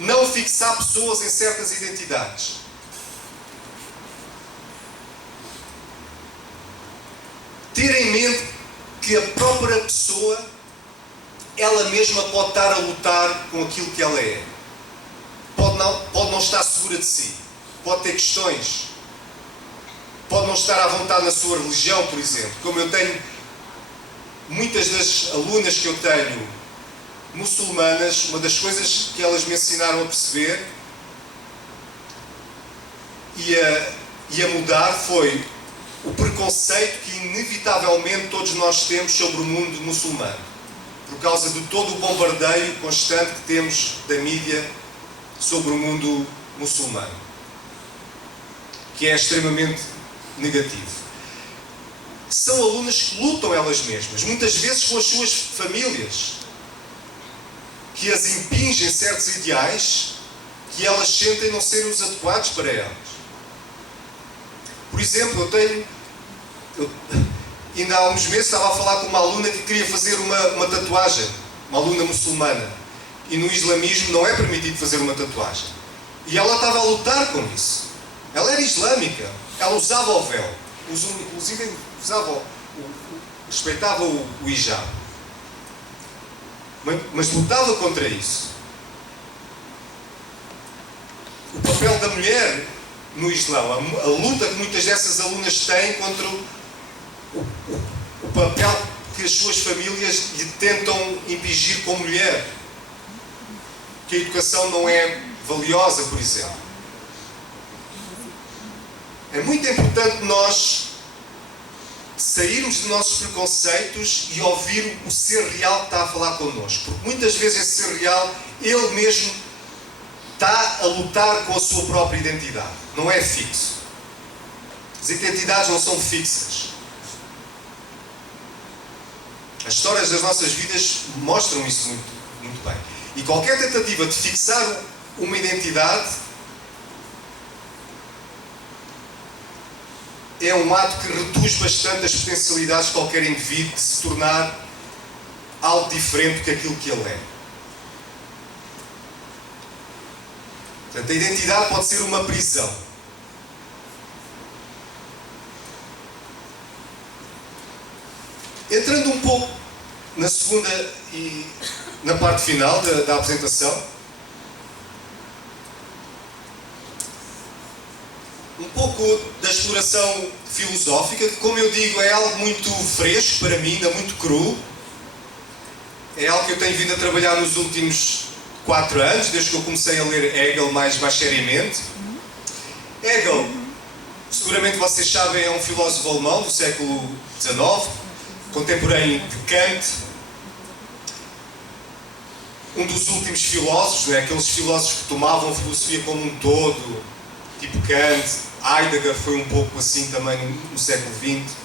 não fixar pessoas em certas identidades. Ter em mente que a própria pessoa, ela mesma pode estar a lutar com aquilo que ela é. Pode não estar segura de si. Pode ter questões. Pode não estar à vontade na sua religião, por exemplo. Como eu tenho muitas das alunas que eu tenho muçulmanas, uma das coisas que elas me ensinaram a perceber e a mudar foi o preconceito que inevitavelmente todos nós temos sobre o mundo muçulmano, por causa de todo o bombardeio constante que temos da mídia sobre o mundo muçulmano, que é extremamente negativo. São alunas que lutam elas mesmas, muitas vezes com as suas famílias, que as impingem certos ideais que elas sentem não serem os adequados para elas. Por exemplo, ainda há uns meses estava a falar com uma aluna que queria fazer uma tatuagem, uma aluna muçulmana, e no islamismo não é permitido fazer uma tatuagem. E ela estava a lutar com isso. Ela era islâmica, ela usava o véu, inclusive respeitava o hijab, mas lutava contra isso. O papel da mulher no Islão, a luta que muitas dessas alunas têm contra o papel que as suas famílias lhe tentam impingir como mulher, que a educação não é valiosa, por exemplo. É muito importante nós sairmos dos nossos preconceitos e ouvir o ser real que está a falar connosco, porque muitas vezes esse ser real, ele mesmo está a lutar com a sua própria identidade. Não é fixo. As identidades não são fixas. As histórias das nossas vidas mostram isso muito bem. E qualquer tentativa de fixar uma identidade é um ato que reduz bastante as potencialidades de qualquer indivíduo de se tornar algo diferente do que aquilo que ele é. Portanto, a identidade pode ser uma prisão. Entrando um pouco na segunda e na parte final da apresentação, um pouco da exploração filosófica, que, como eu digo, é algo muito fresco para mim, ainda muito cru. É algo que eu tenho vindo a trabalhar nos últimos 4 anos, desde que eu comecei a ler Hegel mais seriamente. Hegel, seguramente vocês sabem, é um filósofo alemão do século XIX, contemporâneo de Kant, um dos últimos filósofos, né? Aqueles filósofos que tomavam a filosofia como um todo, tipo Kant. Heidegger foi um pouco assim também no século XX.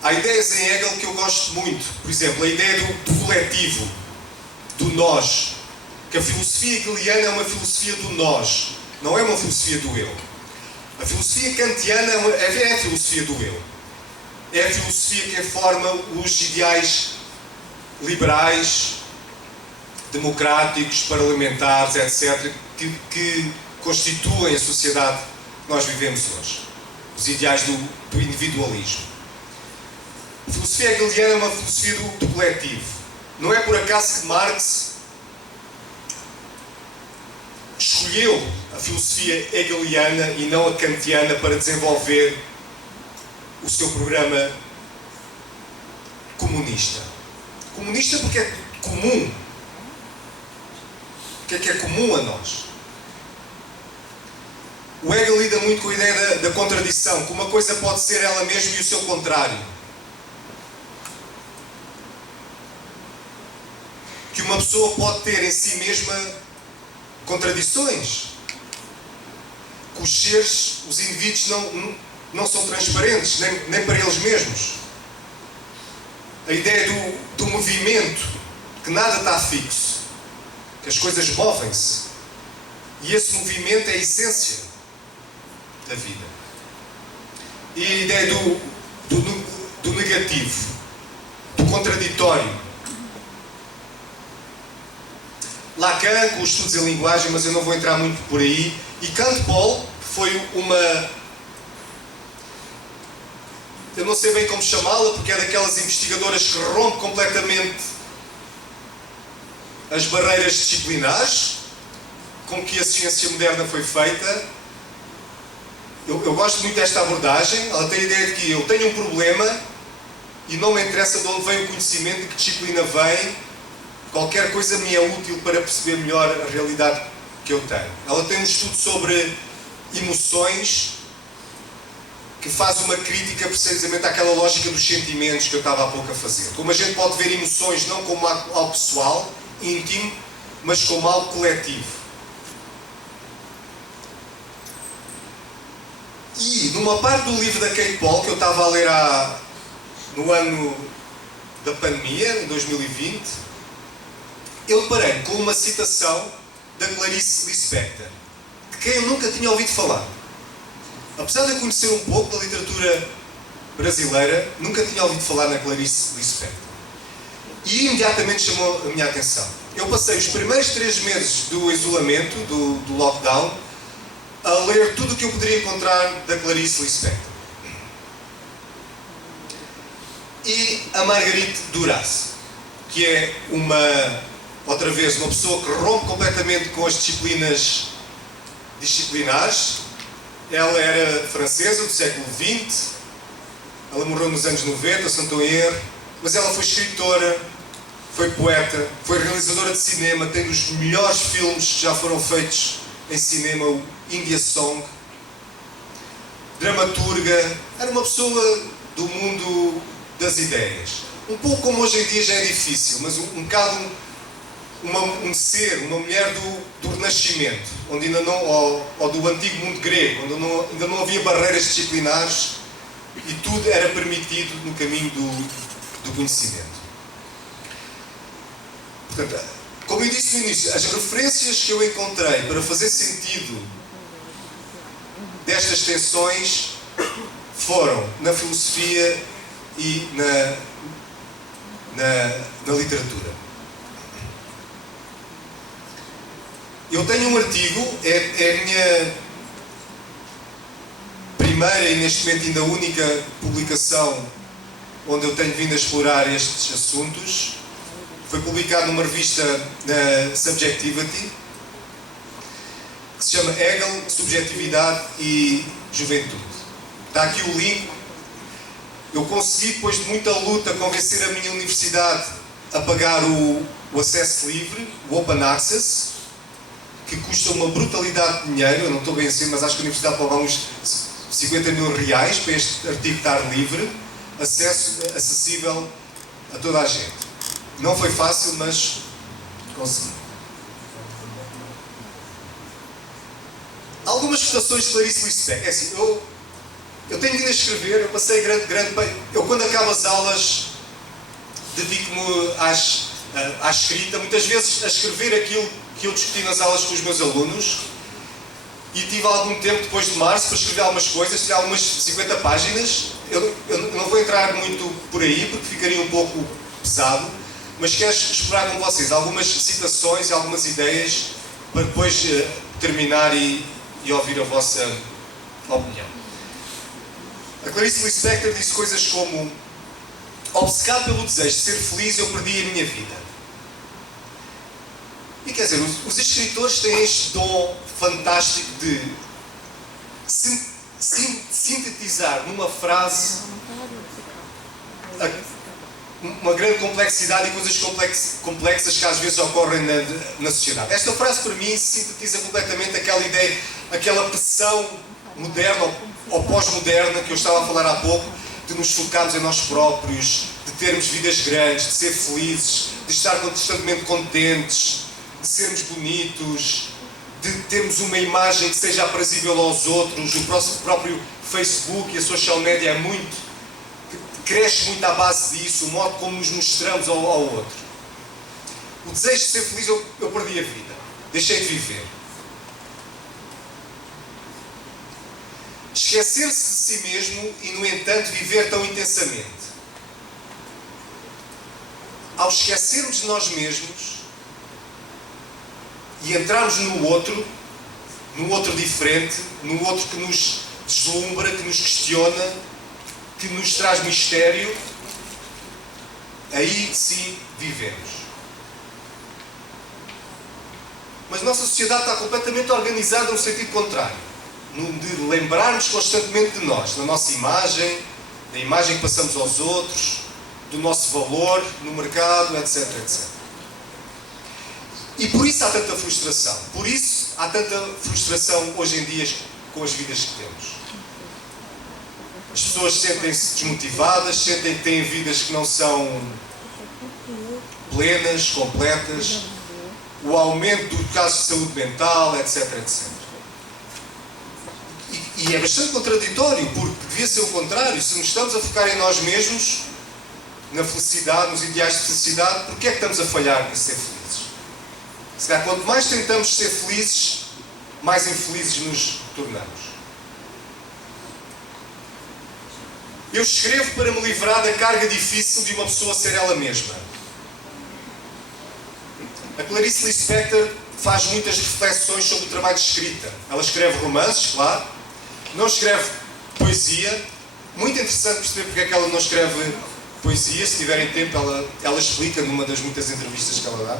Há ideias em Hegel que eu gosto muito. Por exemplo, a ideia do coletivo, do nós. Que a filosofia hegeliana é uma filosofia do nós. não é uma filosofia do eu. A filosofia kantiana é a filosofia do eu. É a filosofia que informa os ideais liberais, democráticos, parlamentares, etc., que constituem a sociedade que nós vivemos hoje. Os ideais do individualismo. A filosofia hegeliana é uma filosofia do coletivo. Não é por acaso que Marx escolheu a filosofia hegeliana e não a kantiana para desenvolver o seu programa comunista. Comunista porque é comum. O que é comum a nós? O Hegel lida muito com a ideia da contradição, que uma coisa pode ser ela mesma e o seu contrário. Que uma pessoa pode ter em si mesma contradições. Que os seres, os indivíduos não são transparentes, nem para eles mesmos. A ideia do movimento, que nada está fixo, que as coisas movem-se. E esse movimento é a essência da vida. E a ideia do negativo, do contraditório. Lacan, com os estudos em linguagem, mas eu não vou entrar muito por aí. E Kant-Paul, que foi uma... eu não sei bem como chamá-la, porque é daquelas investigadoras que rompe completamente as barreiras disciplinares com que a ciência moderna foi feita. Eu gosto muito desta abordagem. Ela tem a ideia de que eu tenho um problema e não me interessa de onde vem o conhecimento, de que disciplina vem. Qualquer coisa me é útil para perceber melhor a realidade que eu tenho. Ela tem um estudo sobre emoções que faz uma crítica precisamente àquela lógica dos sentimentos que eu estava há pouco a fazer. Como a gente pode ver emoções não como algo pessoal, íntimo, mas como algo coletivo. E numa parte do livro da Kate Paul, que eu estava a ler no ano da pandemia, em 2020, eu parei com uma citação da Clarice Lispector, de quem eu nunca tinha ouvido falar. Apesar de eu conhecer um pouco da literatura brasileira, nunca tinha ouvido falar na Clarice Lispector. E imediatamente chamou a minha atenção. Eu passei os primeiros 3 meses do isolamento, do lockdown, a ler tudo o que eu poderia encontrar da Clarice Lispector. E a Marguerite Duras, que é outra vez, uma pessoa que rompe completamente com as disciplinares. Ela era francesa do século XX, ela morreu nos anos 90, se não estou em erro, mas ela foi escritora, foi poeta, foi realizadora de cinema, tem dos melhores filmes que já foram feitos em cinema, o India Song, dramaturga, era uma pessoa do mundo das ideias. Um pouco como hoje em dia já é difícil, mas um bocado um ser, uma mulher do Renascimento, onde ainda não, ou do antigo mundo grego, onde ainda não havia barreiras disciplinares e tudo era permitido no caminho do conhecimento. Portanto, como eu disse no início, as referências que eu encontrei para fazer sentido destas tensões foram na filosofia e na literatura. Eu tenho um artigo, é a minha primeira e neste momento ainda única publicação onde eu tenho vindo a explorar estes assuntos. Foi publicado numa revista da Subjectivity, que se chama Hegel, Subjetividade e Juventude. Está aqui o link. Eu consegui, depois de muita luta, convencer a minha universidade a pagar o acesso livre, o Open Access, que custa uma brutalidade de dinheiro. Eu não estou bem assim, mas acho que a universidade pagou uns 50 mil reais para este artigo estar livre, acesso acessível a toda a gente. Não foi fácil, mas consegui. Algumas citações de Clarice Lispector. É assim, eu tenho vindo a escrever, eu passei eu quando acabo as aulas dedico-me à escrita, muitas vezes a escrever aquilo que eu discuti nas aulas com os meus alunos, e tive algum tempo depois de março para escrever algumas coisas, tive algumas 50 páginas. Eu não vou entrar muito por aí porque ficaria um pouco pesado, mas quero explorar com vocês algumas citações e algumas ideias para depois terminar e ouvir a vossa opinião. A Clarice Lispector disse coisas como: obcecado pelo desejo de ser feliz, eu perdi a minha vida. E quer dizer, os escritores têm este dom fantástico de sintetizar numa frase uma grande complexidade e coisas complexas que às vezes ocorrem na sociedade. Esta frase, para mim, sintetiza completamente aquela ideia, aquela pressão moderna ou pós-moderna que eu estava a falar há pouco, de nos focarmos em nós próprios, de termos vidas grandes, de ser felizes, de estar constantemente contentes, de sermos bonitos, de termos uma imagem que seja aprazível aos outros. O próprio Facebook e a social media cresce muito à base disso, o modo como nos mostramos ao outro. O desejo de ser feliz, eu perdi a vida. Deixei de viver. Esquecer-se de si mesmo e, no entanto, viver tão intensamente. Ao esquecermos de nós mesmos e entrarmos no outro diferente, no outro que nos deslumbra, que nos questiona, que nos traz mistério, aí sim vivemos. Mas a nossa sociedade está completamente organizada no sentido contrário, de lembrarmos constantemente de nós, da nossa imagem, da imagem que passamos aos outros, do nosso valor no mercado, etc, etc. E por isso há tanta frustração. Por isso há tanta frustração hoje em dia com as vidas que temos. As pessoas sentem-se desmotivadas, sentem que têm vidas que não são plenas, completas, o aumento do caso de saúde mental, etc, etc. E é bastante contraditório, porque devia ser o contrário. Se nos estamos a focar em nós mesmos, na felicidade, nos ideais de felicidade, porquê é que estamos a falhar em ser felizes? Se calhar, quanto mais tentamos ser felizes, mais infelizes nos tornamos. Eu escrevo para me livrar da carga difícil de uma pessoa ser ela mesma. A Clarice Lispector faz muitas reflexões sobre o trabalho de escrita. Ela escreve romances, claro, não escreve poesia. Muito interessante perceber porque é que ela não escreve poesia. Se tiverem tempo, ela explica numa das muitas entrevistas que ela dá.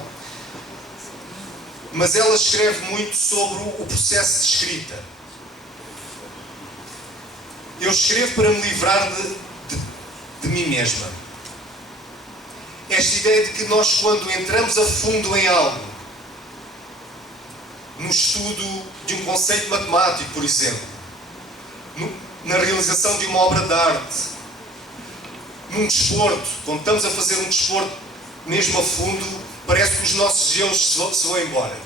Mas ela escreve muito sobre o processo de escrita. Eu escrevo para me livrar de mim mesma. Esta ideia de que nós, quando entramos a fundo em algo, no estudo de um conceito matemático, por exemplo, na realização de uma obra de arte, num desporto, quando estamos a fazer um desporto mesmo a fundo, parece que os nossos gelos se vão embora.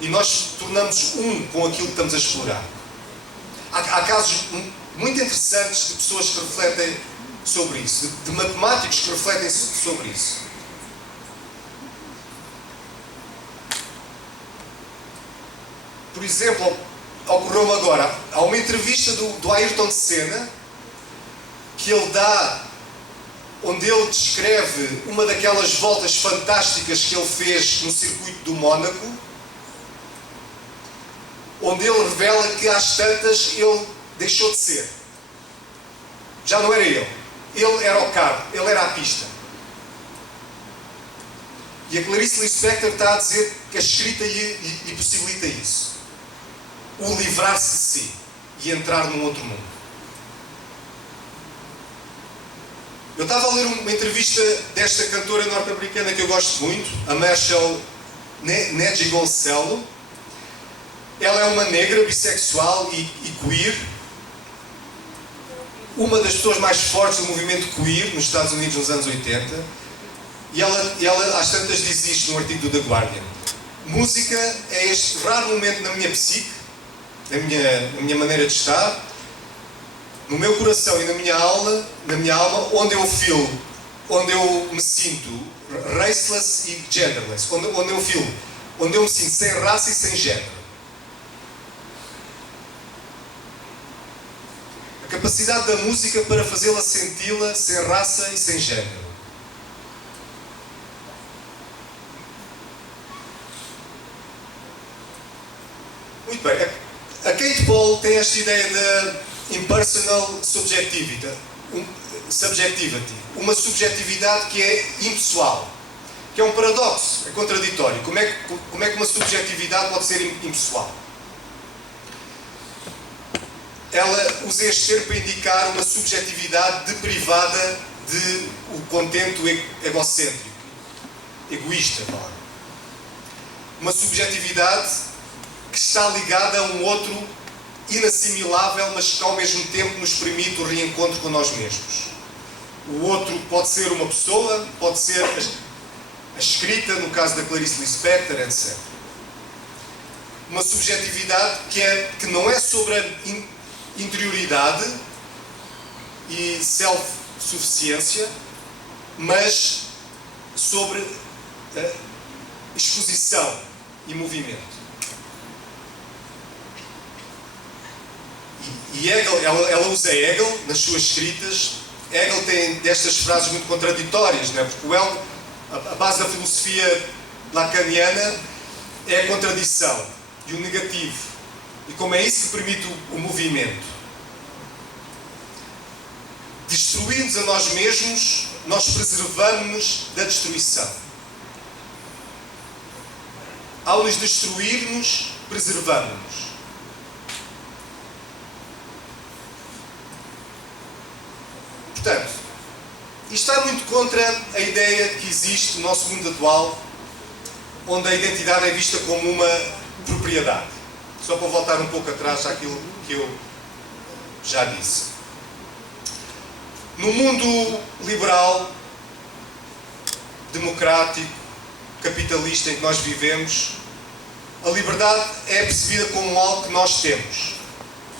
E nós tornamos um com aquilo que estamos a explorar. Há casos muito interessantes de pessoas que refletem sobre isso, de matemáticos que refletem sobre isso. Por exemplo, ocorreu-me agora, há uma entrevista do Ayrton Senna que ele dá, onde ele descreve uma daquelas voltas fantásticas que ele fez no circuito do Mónaco, onde ele revela que às tantas ele deixou de ser. Já não era ele. Ele era o carro, ele era a pista. E a Clarice Lispector está a dizer que a escrita lhe possibilita isso. O livrar-se de si e entrar num outro mundo. Eu estava a ler uma entrevista desta cantora norte-americana que eu gosto muito, a Machel Ndegeocello. Ela é uma negra, bissexual e queer. Uma das pessoas mais fortes do movimento queer nos Estados Unidos nos anos 80. E ela às tantas diz isto no artigo do The Guardian. Música é este raro momento na minha psique, na minha maneira de estar, no meu coração e na minha alma, onde eu me sinto raceless e genderless, onde eu me sinto sem raça e sem género. A capacidade da música para fazê-la senti-la sem raça e sem género. Muito bem. A Kate Paul tem esta ideia de impersonal subjectivity. Uma subjetividade que é impessoal. Que é um paradoxo, é contraditório. Como é que uma subjetividade pode ser impessoal? Ela usa este termo para indicar uma subjetividade deprivada de o contento egocêntrico, egoísta. Uma subjetividade que está ligada a um outro inassimilável, mas que ao mesmo tempo nos permite o reencontro com nós mesmos. O outro pode ser uma pessoa, pode ser a escrita, no caso da Clarice Lispector, etc. Uma subjetividade que não é sobre a interioridade e self-suficiência, mas sobre a exposição e movimento. E Hegel, ela usa Hegel nas suas escritas. Hegel tem destas frases muito contraditórias, não é? Porque a base da filosofia lacaniana é a contradição e o negativo. E como é isso que permite o movimento. Destruindo-nos a nós mesmos, nós preservamos-nos da destruição. Ao nos destruirmos, preservamos-nos. Portanto, isto está muito contra a ideia que existe no nosso mundo atual, onde a identidade é vista como uma propriedade. Só para voltar um pouco atrás àquilo que eu já disse. No mundo liberal, democrático, capitalista em que nós vivemos, a liberdade é percebida como algo que nós temos.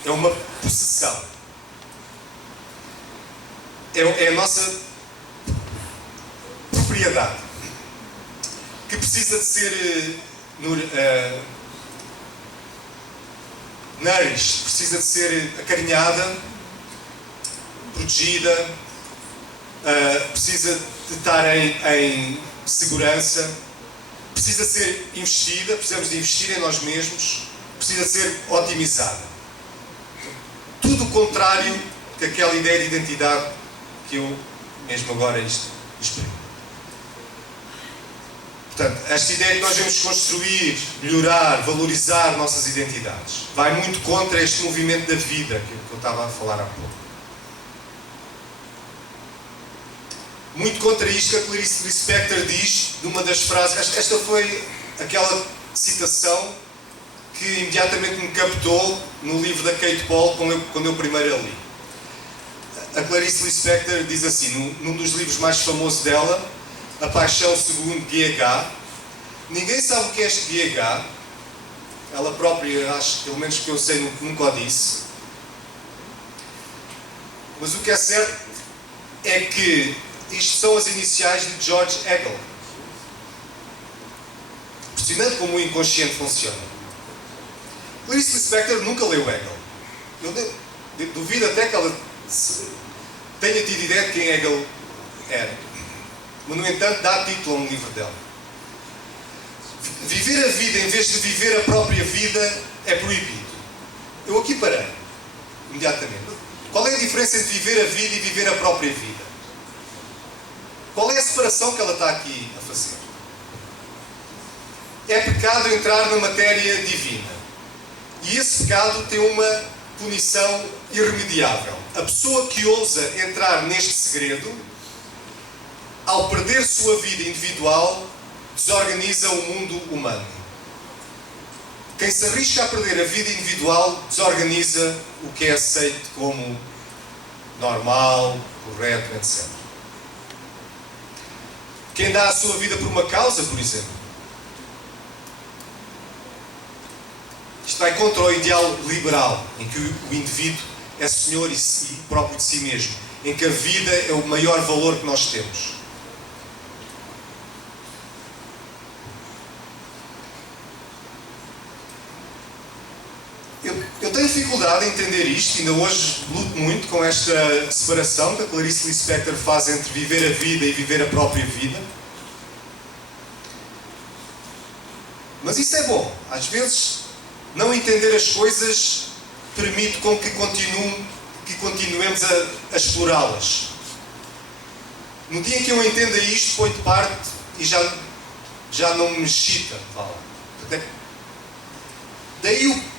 É uma possessão. É a nossa propriedade, que precisa de ser nourished, precisa de ser acarinhada, protegida, precisa de estar em segurança, precisa ser investida, precisamos de investir em nós mesmos, precisa ser otimizada. Tudo o contrário daquela ideia de identidade que eu mesmo agora exprimo. Portanto, esta ideia que nós devemos construir, melhorar, valorizar nossas identidades, vai muito contra este movimento da vida que eu estava a falar há pouco. Muito contra isto que a Clarice Lispector diz numa das frases. Esta foi aquela citação que imediatamente me captou no livro da Kate Paul quando eu primeiro a li. A Clarice Lispector diz assim, num dos livros mais famosos dela, A Paixão segundo GH. Ninguém sabe o que é este GH. Ela própria, acho, pelo menos que eu sei, nunca o disse. Mas o que é certo é que isto são as iniciais de George Hegel. Impressionante como o inconsciente funciona. Clarice Lispector nunca leu Hegel. Eu duvido até que ela tenha tido ideia de quem Hegel era. Mas, no entanto, dá título a um livro dela. Viver a vida em vez de viver a própria vida é proibido. Eu aqui parei, imediatamente. Qual é a diferença entre viver a vida e viver a própria vida? Qual é a separação que ela está aqui a fazer? É pecado entrar na matéria divina. E esse pecado tem uma punição irremediável. A pessoa que ousa entrar neste segredo, ao perder sua vida individual, desorganiza o mundo humano. Quem se arrisca a perder a vida individual, desorganiza o que é aceito como normal, correto, etc. Quem dá a sua vida por uma causa, por exemplo, isto vai contra o ideal liberal, em que o indivíduo é senhor e próprio de si mesmo, em que a vida é o maior valor que nós temos. Eu tenho dificuldade em entender isto, ainda hoje luto muito com esta separação que a Clarice Lispector faz entre viver a vida e viver a própria vida. Mas isso é bom. Às vezes, não entender as coisas permite com que continuemos a explorá-las. No dia em que eu entenda isto, põe de parte e já não me excita. Daí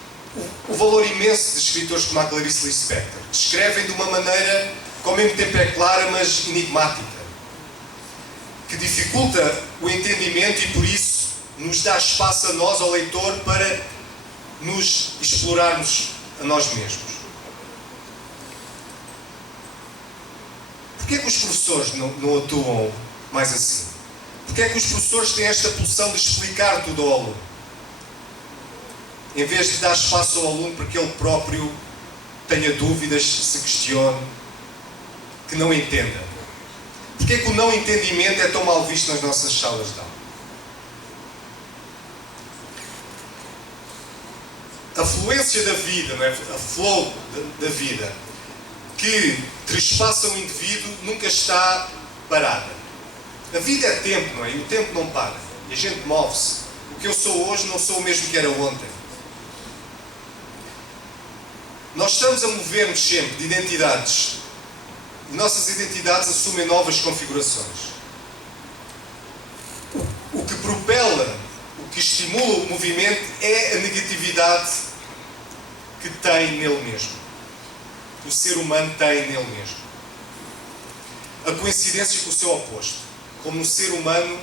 o valor imenso de escritores como a Clarice Lispector, que escrevem de uma maneira que ao mesmo tempo é clara, mas enigmática, que dificulta o entendimento e por isso nos dá espaço a nós, ao leitor, para nos explorarmos a nós mesmos. Porquê que os professores não atuam mais assim? Porquê que os professores têm esta pulsão de explicar tudo ao aluno? Em vez de dar espaço ao aluno para que ele próprio tenha dúvidas, se questione, que não entenda. Porquê que o não entendimento é tão mal visto nas nossas salas de aula? A fluência da vida, não é? A flow da vida, que trespassa o indivíduo, nunca está parada. A vida é tempo, não é? E o tempo não para. E a gente move-se. O que eu sou hoje não sou o mesmo que era ontem. Nós estamos a mover-nos sempre de identidades. E nossas identidades assumem novas configurações. O que propela, o que estimula o movimento é a negatividade que tem nele mesmo. Que o ser humano tem nele mesmo. A coincidência com o seu oposto. Como no ser humano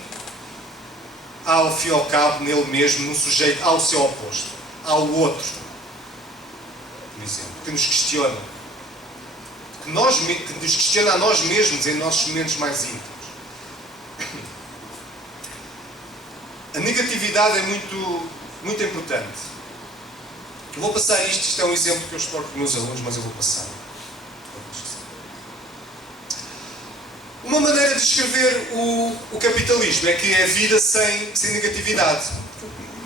há, ao fim e ao cabo, nele mesmo, no sujeito, há o seu oposto. Há o outro, por exemplo, que nos questiona. Que nos questiona a nós mesmos em nossos momentos mais íntimos. A negatividade é muito importante. Eu vou passar isto é um exemplo que eu exploro com os meus alunos, mas eu vou passar. Uma maneira de descrever o capitalismo é que é a vida sem negatividade.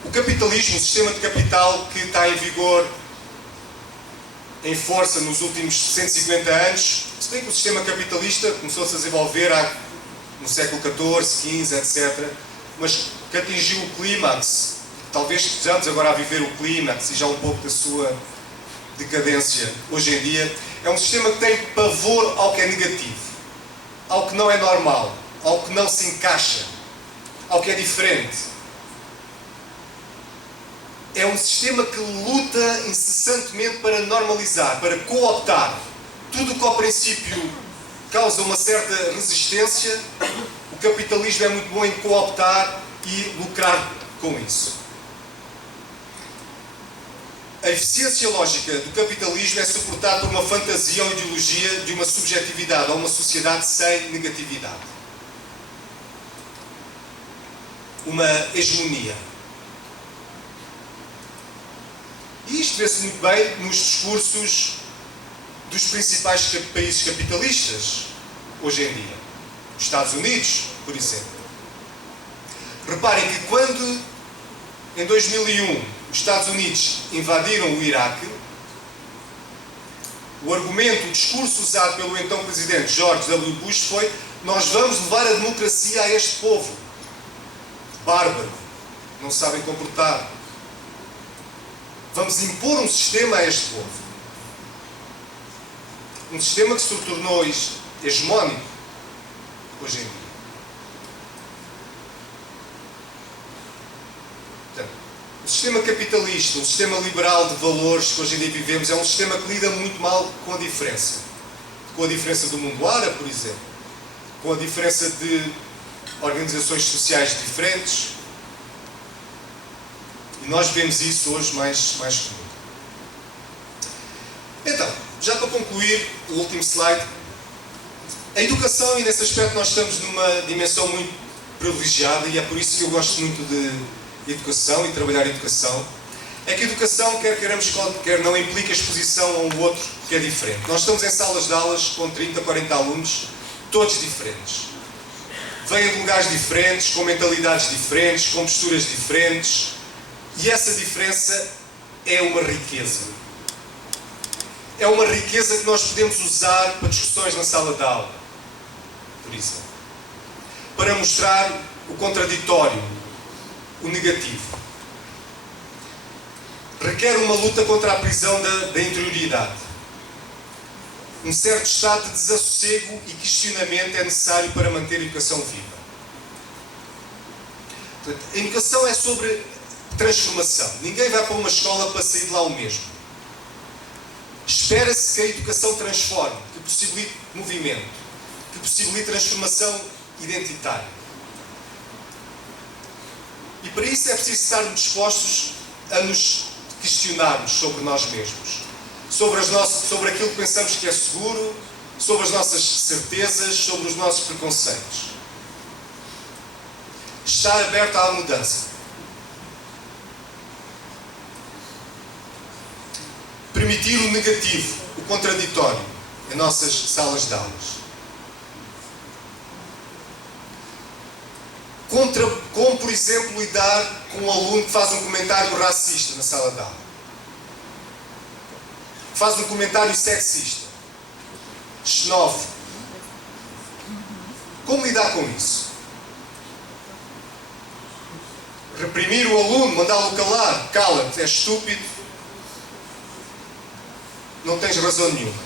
O capitalismo, o sistema de capital que está em vigor, em força nos últimos 150 anos, se bem que o sistema capitalista começou-se a desenvolver no século XIV, XV, etc., mas que atingiu o clímax, talvez estejamos agora a viver o clímax e já um pouco da sua decadência hoje em dia, é um sistema que tem pavor ao que é negativo, ao que não é normal, ao que não se encaixa, ao que é diferente. É um sistema que luta incessantemente para normalizar, para cooptar. Tudo o que ao princípio causa uma certa resistência, o capitalismo é muito bom em cooptar e lucrar com isso. A eficiência lógica do capitalismo é suportada por uma fantasia ou ideologia de uma subjetividade ou uma sociedade sem negatividade. Uma hegemonia. E isto vê-se muito bem nos discursos dos principais países capitalistas hoje em dia. Os Estados Unidos, por exemplo. Reparem que quando, em 2001, os Estados Unidos invadiram o Iraque, o argumento, o discurso usado pelo então Presidente George W. Bush foi: nós vamos levar a democracia a este povo. Bárbaro. Não sabem comportar. Vamos impor um sistema a este povo. Um sistema que se tornou hegemónico hoje em dia. Portanto, o sistema capitalista, o sistema liberal de valores que hoje em dia vivemos, é um sistema que lida muito mal com a diferença. Com a diferença do mundo árabe, por exemplo. Com a diferença de organizações sociais diferentes. E nós vemos isso hoje mais comum. Então, já para concluir, o último slide. A educação, e nesse aspecto nós estamos numa dimensão muito privilegiada, e é por isso que eu gosto muito de educação e trabalhar em educação, é que a educação, quer queiramos, quer não, implica exposição a um outro que é diferente. Nós estamos em salas de aulas com 30, 40 alunos, todos diferentes. Vêm de lugares diferentes, com mentalidades diferentes, com posturas diferentes. E essa diferença é uma riqueza. é uma riqueza que nós podemos usar para discussões na sala de aula, por exemplo. Para mostrar o contraditório, o negativo. Requer uma luta contra a prisão da interioridade. Um certo estado de desassossego e questionamento é necessário para manter a educação viva. Portanto, a educação é sobre transformação. Ninguém vai para uma escola para sair de lá o mesmo. Espera-se que a educação transforme, que possibilite movimento, que possibilite transformação identitária. E para isso é preciso estarmos dispostos a nos questionarmos sobre nós mesmos, sobre aquilo que pensamos que é seguro, sobre as nossas certezas, sobre os nossos preconceitos. Estar aberto à mudança. Permitir o negativo, o contraditório, em nossas salas de aulas. Como, por exemplo, lidar com um aluno que faz um comentário racista na sala de aula. Faz um comentário sexista, xenófobo. Como lidar com isso? Reprimir o aluno, mandá-lo calar. Cala-te, és estúpido. Não tens razão nenhuma.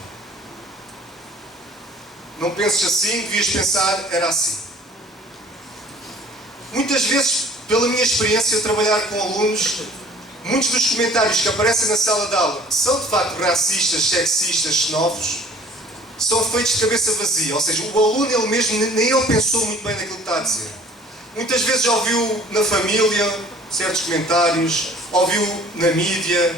Não penses assim, devias pensar, era assim. Muitas vezes, pela minha experiência, trabalhar com alunos, muitos dos comentários que aparecem na sala de aula, que são de facto racistas, sexistas, xenófobos, são feitos de cabeça vazia. Ou seja, o aluno ele mesmo, nem ele pensou muito bem naquilo que está a dizer. Muitas vezes já ouviu na família certos comentários, ouviu na mídia,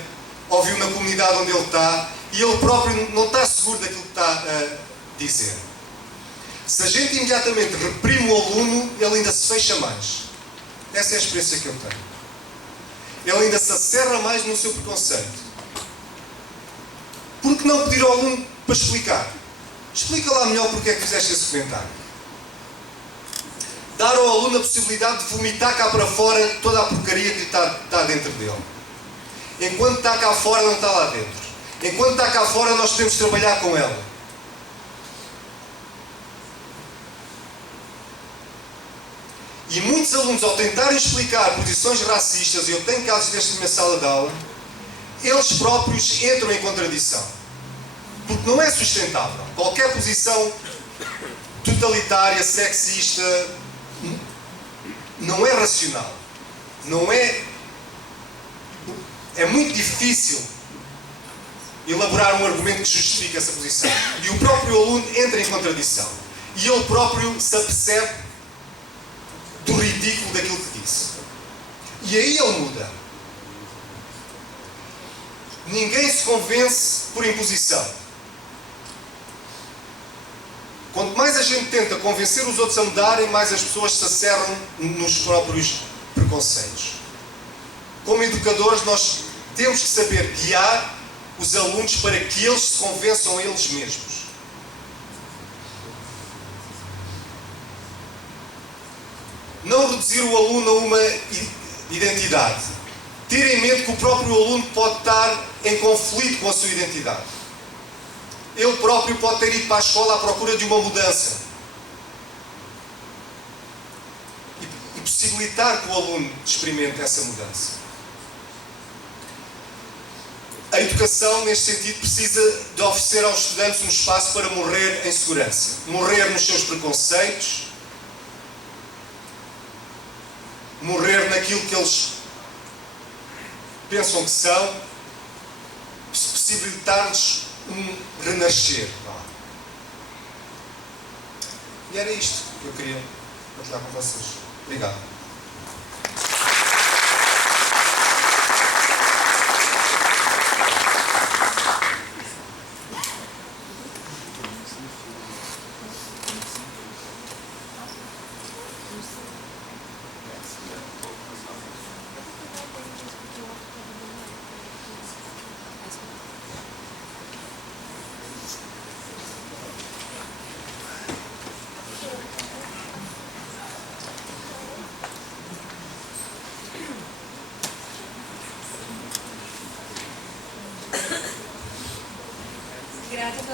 ouviu na comunidade onde ele está, e ele próprio não está seguro daquilo que está a dizer. Se a gente imediatamente reprime o aluno, ele ainda se fecha mais. Essa é a experiência que eu tenho. Ele ainda se acerra mais no seu preconceito. Por que não pedir ao aluno para explicar? Explica lá melhor porque é que fizeste esse comentário. Dar ao aluno a possibilidade de vomitar cá para fora toda a porcaria que está dentro dele. Enquanto está cá fora, não está lá dentro. Enquanto está cá fora, nós podemos trabalhar com ela. E muitos alunos, ao tentarem explicar posições racistas, e eu tenho casos destes na minha sala de aula, eles próprios entram em contradição. Porque não é sustentável. Qualquer posição totalitária, sexista, não é racional. Não é... É muito difícil elaborar um argumento que justifique essa posição. E o próprio aluno entra em contradição. E ele próprio se apercebe do ridículo daquilo que disse. E aí ele muda. Ninguém se convence por imposição. Quanto mais a gente tenta convencer os outros a mudarem, mais as pessoas se acerram nos próprios preconceitos. Como educadores, nós temos que saber guiar os alunos para que eles se convençam a eles mesmos. Não reduzir o aluno a uma identidade. Ter em mente que o próprio aluno pode estar em conflito com a sua identidade. Ele próprio pode ter ido para a escola à procura de uma mudança. E possibilitar que o aluno experimente essa mudança. A educação, neste sentido, precisa de oferecer aos estudantes um espaço para morrer em segurança. Morrer nos seus preconceitos, morrer naquilo que eles pensam que são, possibilitar-lhes um renascer. E era isto que eu queria partilhar com vocês. Obrigado.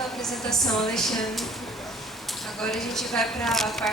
pela apresentação, Alexandre. Agora a gente vai para a parte